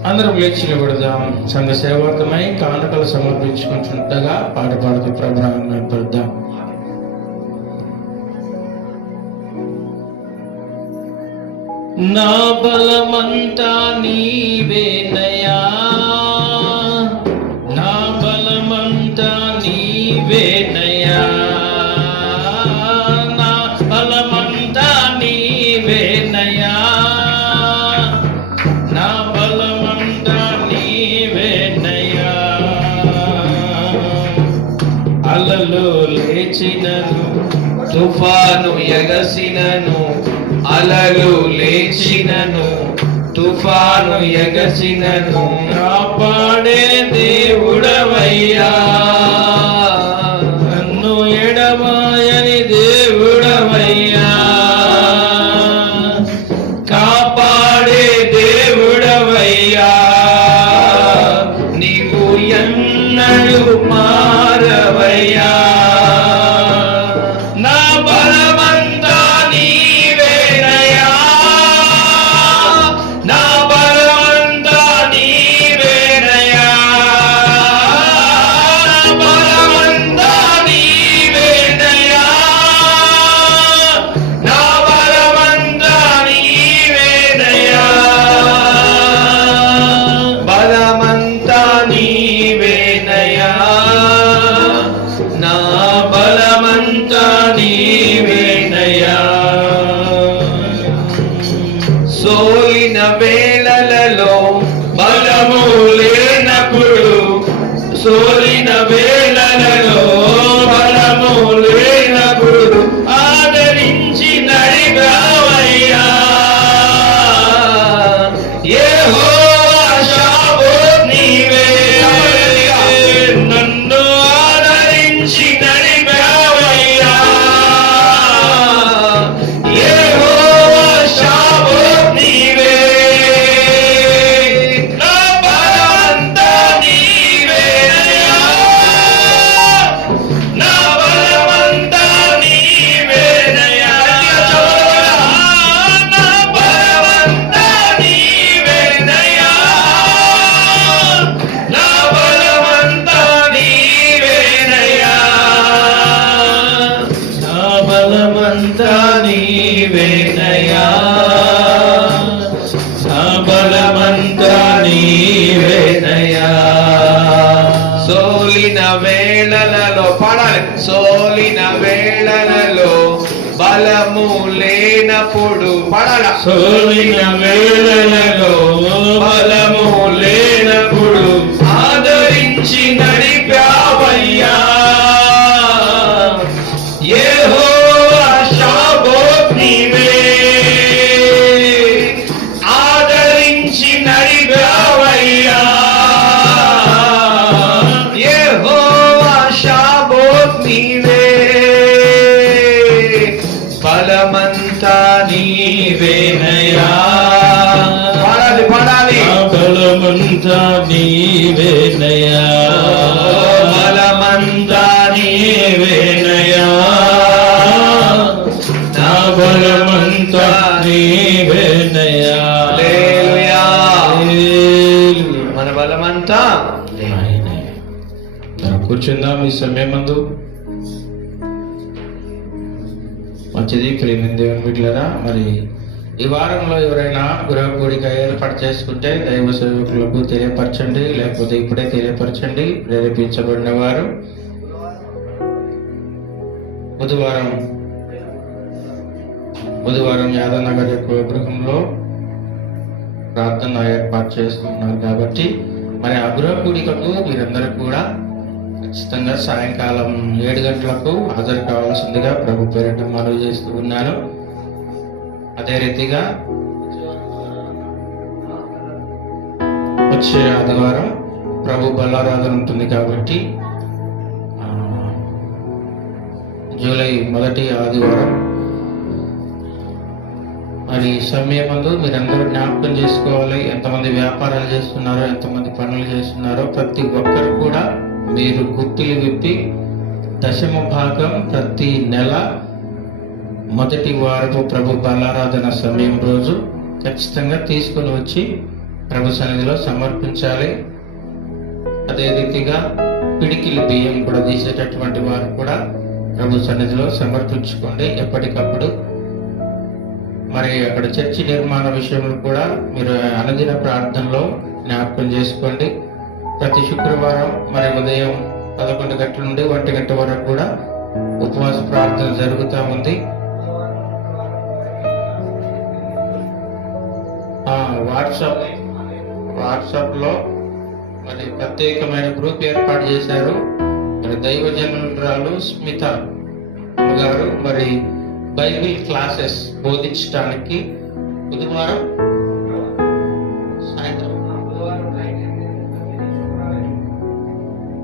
అందరం లేచి నిలబడదాం. సంఘ సేవార్థమై కానుకలు సమర్పించుకుంటుండగా పాట పాడుతూ ప్రభునామని మహిమపడదాం. నా బలమంతా నీవేనయా, నా బలమంతా నీవేనయా, నా బలమంతా నీవేనయా, నా బలమంతా నీవేనయా. అలలు లేచినను, తుఫాను ఎగసినను, అలలు లేచినను, తుఫాను ఎగసినను, కాపాడే దేవుడవయ్యా, నన్ను ఎడబాయని దేవుడవయ్యా, కాపాడే దేవుడవయ్యా, నీవు ఎన్నడూ మారవయ్యా. నా బలమంతా నీవేనయా, నా బలమంతా నీవేనయా, నా బలమంతా నీవేనయా, నా బలమంతా నీవేనయా, బలమంతా నీవేనయా, నా బలమంతా నీవేనయా. సోలిన వేళలలో బలము లేనప్పుడు, సోలిన వేళలలో బలము లేనప్పుడు ఆదరించి నడిపావయ్యా. యెహోవా షాబాత్ నీవే, నన్ను ఆదరించి నడిపావయ్యా. యెహోవా షాబాత్ నీవే, నా బలమంతా నీవేనయా, నా బలమంతా నీవేనయా, నా బలమంతా నీవేనయా, నా బలమంతా నీవేనయా, నా బలమంతా నీవేనయా, నా బలమంతా నీవేనయా. పాడాలి. సోలిన వేళలలో బలము లేనప్పుడు పాడాలి. సోలిన వేళలలో బలము లేనప్పుడు ఆదరించి నడిపావయ్యా యెహోవా షాబోత్ నీవే. ఆదరించి నడిపావయ్యా యెహోవా షాబోత్ నీవే. బలమంతా నీవేనయ్యా. పాడాలి పాడాలి. బలమంతా నీవేనయ్యా. బలమంతా నీవేనయ్యా. నా బలమంతా నీవేనయ్యా. హల్లెలూయా. హల్లెలూయా. మన బలమంతా ఆయనే. మనం కూర్చుందాం ఈ సమయమందు. మంచిది ప్రేమ దేవుని బిడ్డలారా, మరి ఈ వారంలో ఎవరైనా గృహ కూడిక ఏర్పాటు చేసుకుంటే దైవ సేవకులకు తెలియపరచండి, లేకపోతే ఇప్పుడే తెలియపరచండి. ప్రేరేపించబడిన వారు బుధవారం యాదనగర్ యొక్క గృహంలో ప్రార్థన ఏర్పాటు చేస్తున్నారు కాబట్టి మరి ఆ గృహ కూడికకు మీరందరూ కూడా ఖచ్చితంగా సాయంకాలం 7 గంటలకు హాజరు కావాల్సిందిగా ప్రభు పేరిట మనవి చేస్తూ ఉన్నాను. అదే రీతిగా వచ్చే ఆదివారం ప్రభు బలారాధన ఉంటుంది కాబట్టి జూలై 1వ ఆదివారం మరి సమయమందు మీరందరూ జ్ఞాపకం చేసుకోవాలి. ఎంతమంది వ్యాపారాలు చేస్తున్నారో, ఎంతమంది పనులు చేస్తున్నారో ప్రతి ఒక్కరు కూడా మీరు గుప్పిలు విప్పి 10వ భాగం ప్రతి నెల 1వ వారపు ప్రభు బలారాధన సమయం రోజు ఖచ్చితంగా తీసుకొని వచ్చి ప్రభు సన్నిధిలో సమర్పించాలి. అదే రీతిగా పిడికిలి బియ్యం కూడా తీసేటటువంటి వారు కూడా ప్రభు సన్నిధిలో సమర్పించుకోండి ఎప్పటికప్పుడు. మరి అక్కడ చర్చి నిర్మాణ విషయంలో కూడా మీరు అనుదిన ప్రార్థనలో జ్ఞాపకం చేసుకోండి. ప్రతి శుక్రవారం మరి ఉదయం 11 గంటల నుండి 1 గంట వరకు కూడా ఉపవాస ప్రార్థన జరుగుతూ ఉంది. వాట్సాప్లో మరి ప్రత్యేకమైన గ్రూప్ ఏర్పాటు చేశారు. మరి దైవజనురాలు స్మిత గారు మరి బైబిల్ క్లాసెస్ బోధించడానికి బుధవారం సాయంత్రం,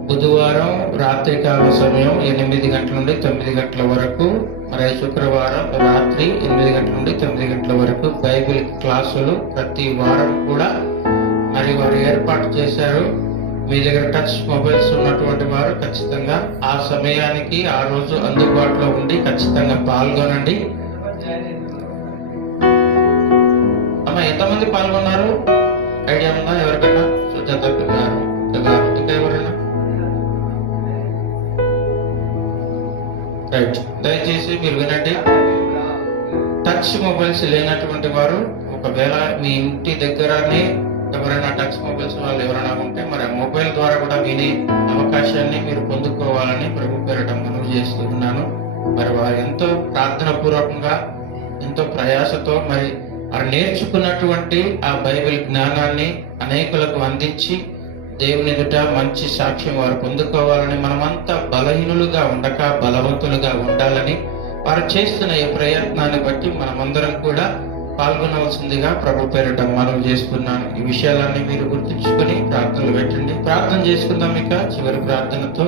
బుధవారం రాత్రికాల సమయం 8 గంటల నుండి 9 గంటల వరకు, మరి శుక్రవారం రాత్రి 8 గంటల నుండి 9 గంటల వరకు బైబిల్ క్లాసులు ప్రతి వారం కూడా మరి వారు ఏర్పాటు చేశారు. మీ దగ్గర టచ్ మొబైల్స్ ఉన్నటువంటి వారు ఖచ్చితంగా ఆ సమయానికి ఆ రోజు అందుబాటులో ఉండి ఖచ్చితంగా పాల్గొనండి. అమ్మ ఎంతమంది పాల్గొన్నారు ఐడియా ఉందా ఎవరికైనా? సుజాత గారు, ఇంకా ఎవరైనా? రైట్, దయచేసి మీరు వినండి. టచ్ మొబైల్స్ లేనటువంటి వారు ఒకవేళ మీ ఇంటి దగ్గరనే ఎవరైనా టచ్ మొబైల్స్ వాళ్ళు ఎవరైనా ఉంటే మరి మొబైల్ ద్వారా కూడా వినే అవకాశాన్ని మీరు పొందుకోవాలని ప్రభు పేరిట మనవి చేస్తున్నాను. మరి వారు ఎంతో ప్రార్థన పూర్వకంగా ఎంతో ప్రయాసతో మరి వారు నేర్చుకున్నటువంటి ఆ బైబిల్ జ్ఞానాన్ని అనేకులకు అందించి దేవుని ఎదుట మంచి సాక్ష్యం వారు పొందుకోవాలని, మనమంతా బలహీనులుగా ఉండక బలవంతులుగా ఉండాలని వారు చేస్తున్న ఈ ప్రయత్నాన్ని బట్టి మనమందరం కూడా పాల్గొనవలసిందిగా ప్రభు పేరిట మనవి చేస్తున్నాను. ఈ విషయాలన్నీ మీరు గుర్తుంచుకొని ప్రార్థనలు పెట్టండి. ప్రార్థన చేసుకుందాం. ఇక చివరి ప్రార్థనతో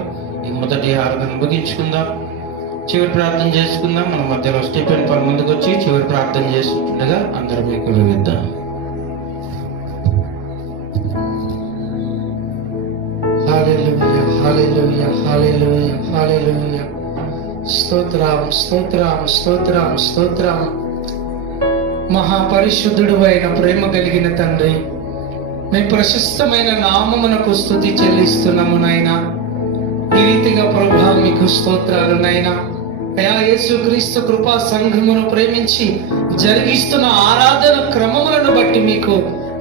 ఈ మొదటి ఆరాధన ముగించుకుందాం. చివరి ప్రార్థన చేసుకుందాం. మన మధ్యలో స్టీఫెన్ పని ముందుకు వచ్చి చివరి ప్రార్థన చేస్తుండగా అందరూ మీకు వివిద్దాం. హల్లెలూయా, హల్లెలూయా, హల్లెలూయా, హల్లెలూయా. స్తోత్రం, స్తోత్రం, స్తోత్రం, స్తోత్రం. మహాపరిశుద్ధుడు అయిన ప్రేమ కలిగిన తండ్రి, మీ ప్రశస్తమైన నామమునకు స్తుతి చెల్లిస్తున్నాము నాయనా. ఈ రీతిగా ప్రభా మీకు స్తోత్రాలు నాయనా. అయా యేసుక్రీస్తు కృపా సంఘమును ప్రేమించి జరిగిస్తున్న ఆరాధన క్రమములను బట్టి మీకు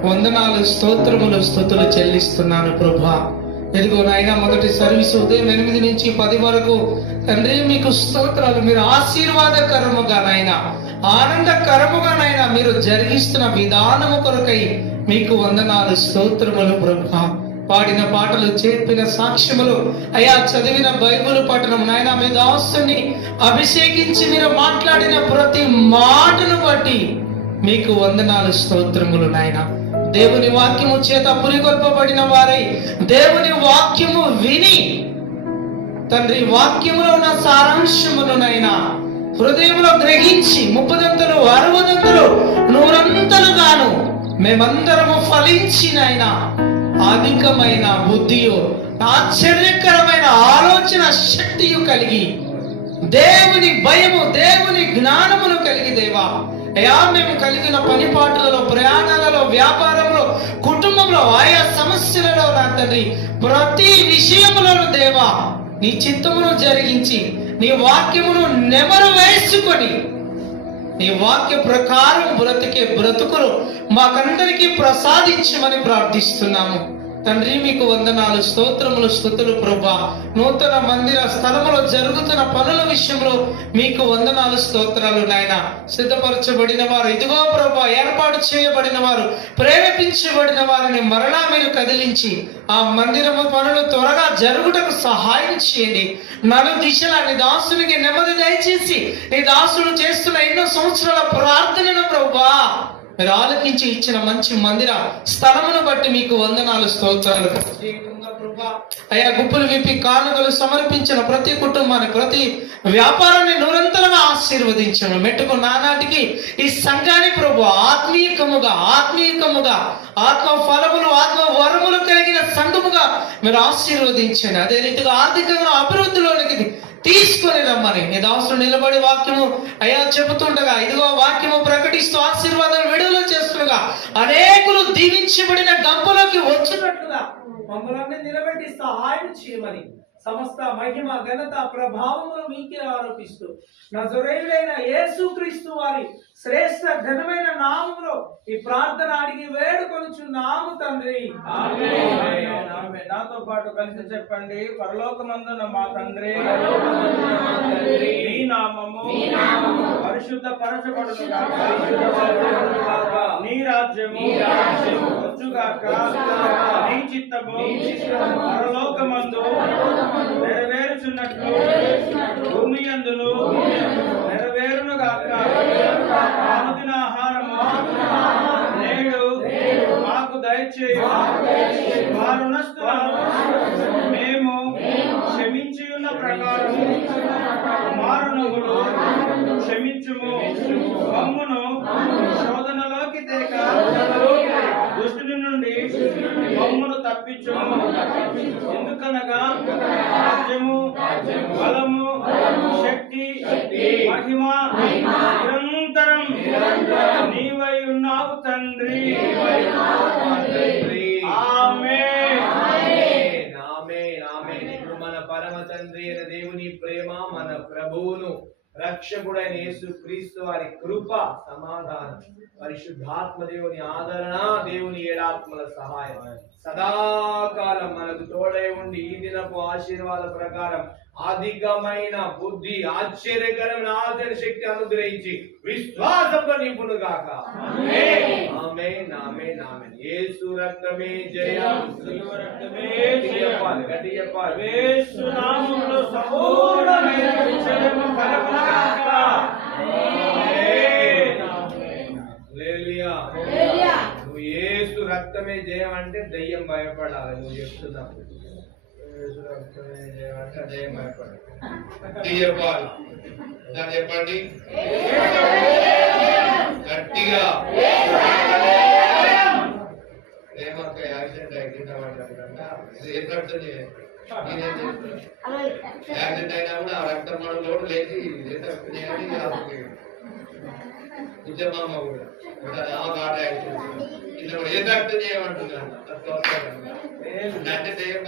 వందనాలు, స్తోత్రములు, స్తుతులు చెల్లిస్తున్నాను ప్రభా. ఇదిగో నాయన మొదటి సర్వీస్ ఉదయం 8 నుంచి 10 వరకు తండ్రి మీకు స్తోత్రాలు. మీరు ఆశీర్వాదకరముగా నాయన, ఆనందకరముగా నాయన మీరు జరిగిస్తున్న విధానము కొరకై మీకు వందనాలు, స్తోత్రములు ప్రభువా. పాడిన పాటలు, చెప్పిన సాక్ష్యములు, అయా చదివిన బైబిల్ పఠనం నాయన, మీ దాసుని అభిషేకించి మీరు మాట్లాడిన ప్రతి మాటను బట్టి మీకు వందనాలు, స్తోత్రములు నాయన. దేవుని వాక్యము చేత పురిగొల్పబడిన వారై దేవుని వాక్యము విని తండ్రి వాక్యములో ఉన్న సారాంశమును నాయన హృదయంలో గ్రహించి 30 60 100 మేమందరము ఫలించి నాయన అధికమైన బుద్ధియు ఆశ్చర్యకరమైన ఆలోచన శక్తియు కలిగి దేవుని భయము దేవుని జ్ఞానమును కలిగి దేవా అయా మేము కలిగిన పని పాటలలో, ప్రయాణాలలో, వ్యాపారంలో, కుటుంబంలో, ఆయా సమస్యలలో నా తండ్రి ప్రతి విషయములను దేవా నీ చిత్తమును జరిగించి నీ వాక్యమును నెమరు వేసుకొని నీ వాక్య ప్రకారం బ్రతికే బ్రతుకులు మాకందరికీ ప్రసాదించమని ప్రార్థిస్తున్నాము తండ్రి. మీకు వందనాలు, స్తోత్రములు, స్తుతులు ప్రభా. నూతన మందిర స్థలములో జరుగుతున్న పనుల విషయంలో మీకు వందనాలు, స్తోత్రాలు నాయన. సిద్ధపరచబడిన వారు ఇదిగో ప్రభా, ఏర్పాటు చేయబడిన వారు, ప్రేరేపించబడిన వారిని మరలా మీరు కదిలించి ఆ మందిరము పనులు త్వరగా జరుగుటకు సహాయం చేయండి. నలు దిశల నీ దాసునికి నెమ్మది దయచేసి నీ దాసుడు చేస్తున్న ఎన్నో సంవత్సరాల ప్రార్థనను ప్రభా మీరు ఆలకించి ఇచ్చిన మంచి మందిర స్థలమును బట్టి మీకు వందనాలు, స్తోత్రాలు. అయా గుప్పులు విప్పి కానుకలు సమర్పించిన ప్రతి కుటుంబాన్ని, ప్రతి వ్యాపారాన్ని నిరంతరంగా ఆశీర్వదించను. మెట్టుకు నానాటికి ఈ సంఘాన్ని ప్రభు ఆత్మీయకముగా ఆత్మ ఫలములు, ఆత్మ వరములు కలిగిన సంఘముగా మీరు ఆశీర్వదించండి. అదే రీతిగా ఆర్థికంగా అభివృద్ధిలోనికి తీసుకొని రమ్మని నీ దాసుడు నిలబడి వాక్యము అయా చెబుతుండగా ఇదిగో వాక్యము ప్రకటిస్తూ ఆశీర్వాదాలు విడుదల చేస్తుండగా అనేకులు దీవించబడిన గంపలోకి వచ్చినట్లుగా మమ్మల్ని నిలబెట్టి సహాయం చేయమని సమస్త మహిమ, ఘనత, ప్రభావములు మీకే ఆరోపిస్తూ నజరేయుడైన యేసుక్రీస్తు వారి శ్రేష్ఠ ఘనమైన నామములో ఈ ప్రార్థన అడిగి వేడుకొనుచున్నాము తండ్రి. ఆమేన్. నాతో పాటు కలిసి చెప్పండి. పరలోకమందున మా తండ్రి, నీ నామము పరిశుద్ధ పరచబడును గాక. నీ రాజ్యము వచ్చుగాక. నీ చిత్తము పరలోకమందు నెరవేరుచున్నట్లు భూమి యందును నెరవేరును గాక. అనుదిన ఆహారము నేడు మాకు దయచేయు. మా రుణస్థులను మేము క్షమించి ఉన్న ప్రకారం మా రుణములు క్షమించుము. మమ్మును శోధనలోకి తేక దుష్టుని నుండి మమ్మును తప్పించుము. ఎందుకనగా రాజ్యము, బలము, శక్తి, మహిమ నిరంతరం నీవై ఉన్నావు తండ్రి. ఆమేన్. ఇప్పుడు మన పరమ తండ్రి అయిన దేవుని ప్రేమ, మన ప్రభువును రక్షకుడైన యేసు క్రీస్తు వారి కృప, సమాధానం, పరిశుద్ధాత్మ దేవుని ఆదరణ, దేవుని ఏడాత్మల సహాయం సదాకాలం మనకు తోడై ఉండి ఈ దినపు ఆశీర్వాద ప్రకారం అధికమైన బుద్ధి, ఆశ్చర్యకరమైన ఆచరణ శక్తి అనుగ్రహించి విశ్వాసంతో నింపును గాక. ఆమేన్. యేసు రక్తమే జయం. గట్టి చెప్పాలి. యేసు నామములో సంపూర్ణమైన విజయము కలుగును గాక. హల్లెలూయా. నువ్వు యేసు రక్తమే జయం అంటే దయ్యం భయపడాలి. నువ్వు చెప్తున్నావు యేసు రక్తమే జయం అంటే దయ్యం భయపడాలి. చెప్పాలి. చెప్పండి గట్టిగా. ఏమక్క యాక్సిడెంట్ యాక్సిడెంట్ అయినా కూడా ఆ రక్తం మనలోడు లేచి ఉద్యమమ్మ కూడా ఆట యాక్సిడెంట్ ఏ రక్తం చేయమంటున్నాను అంటే దయ్యం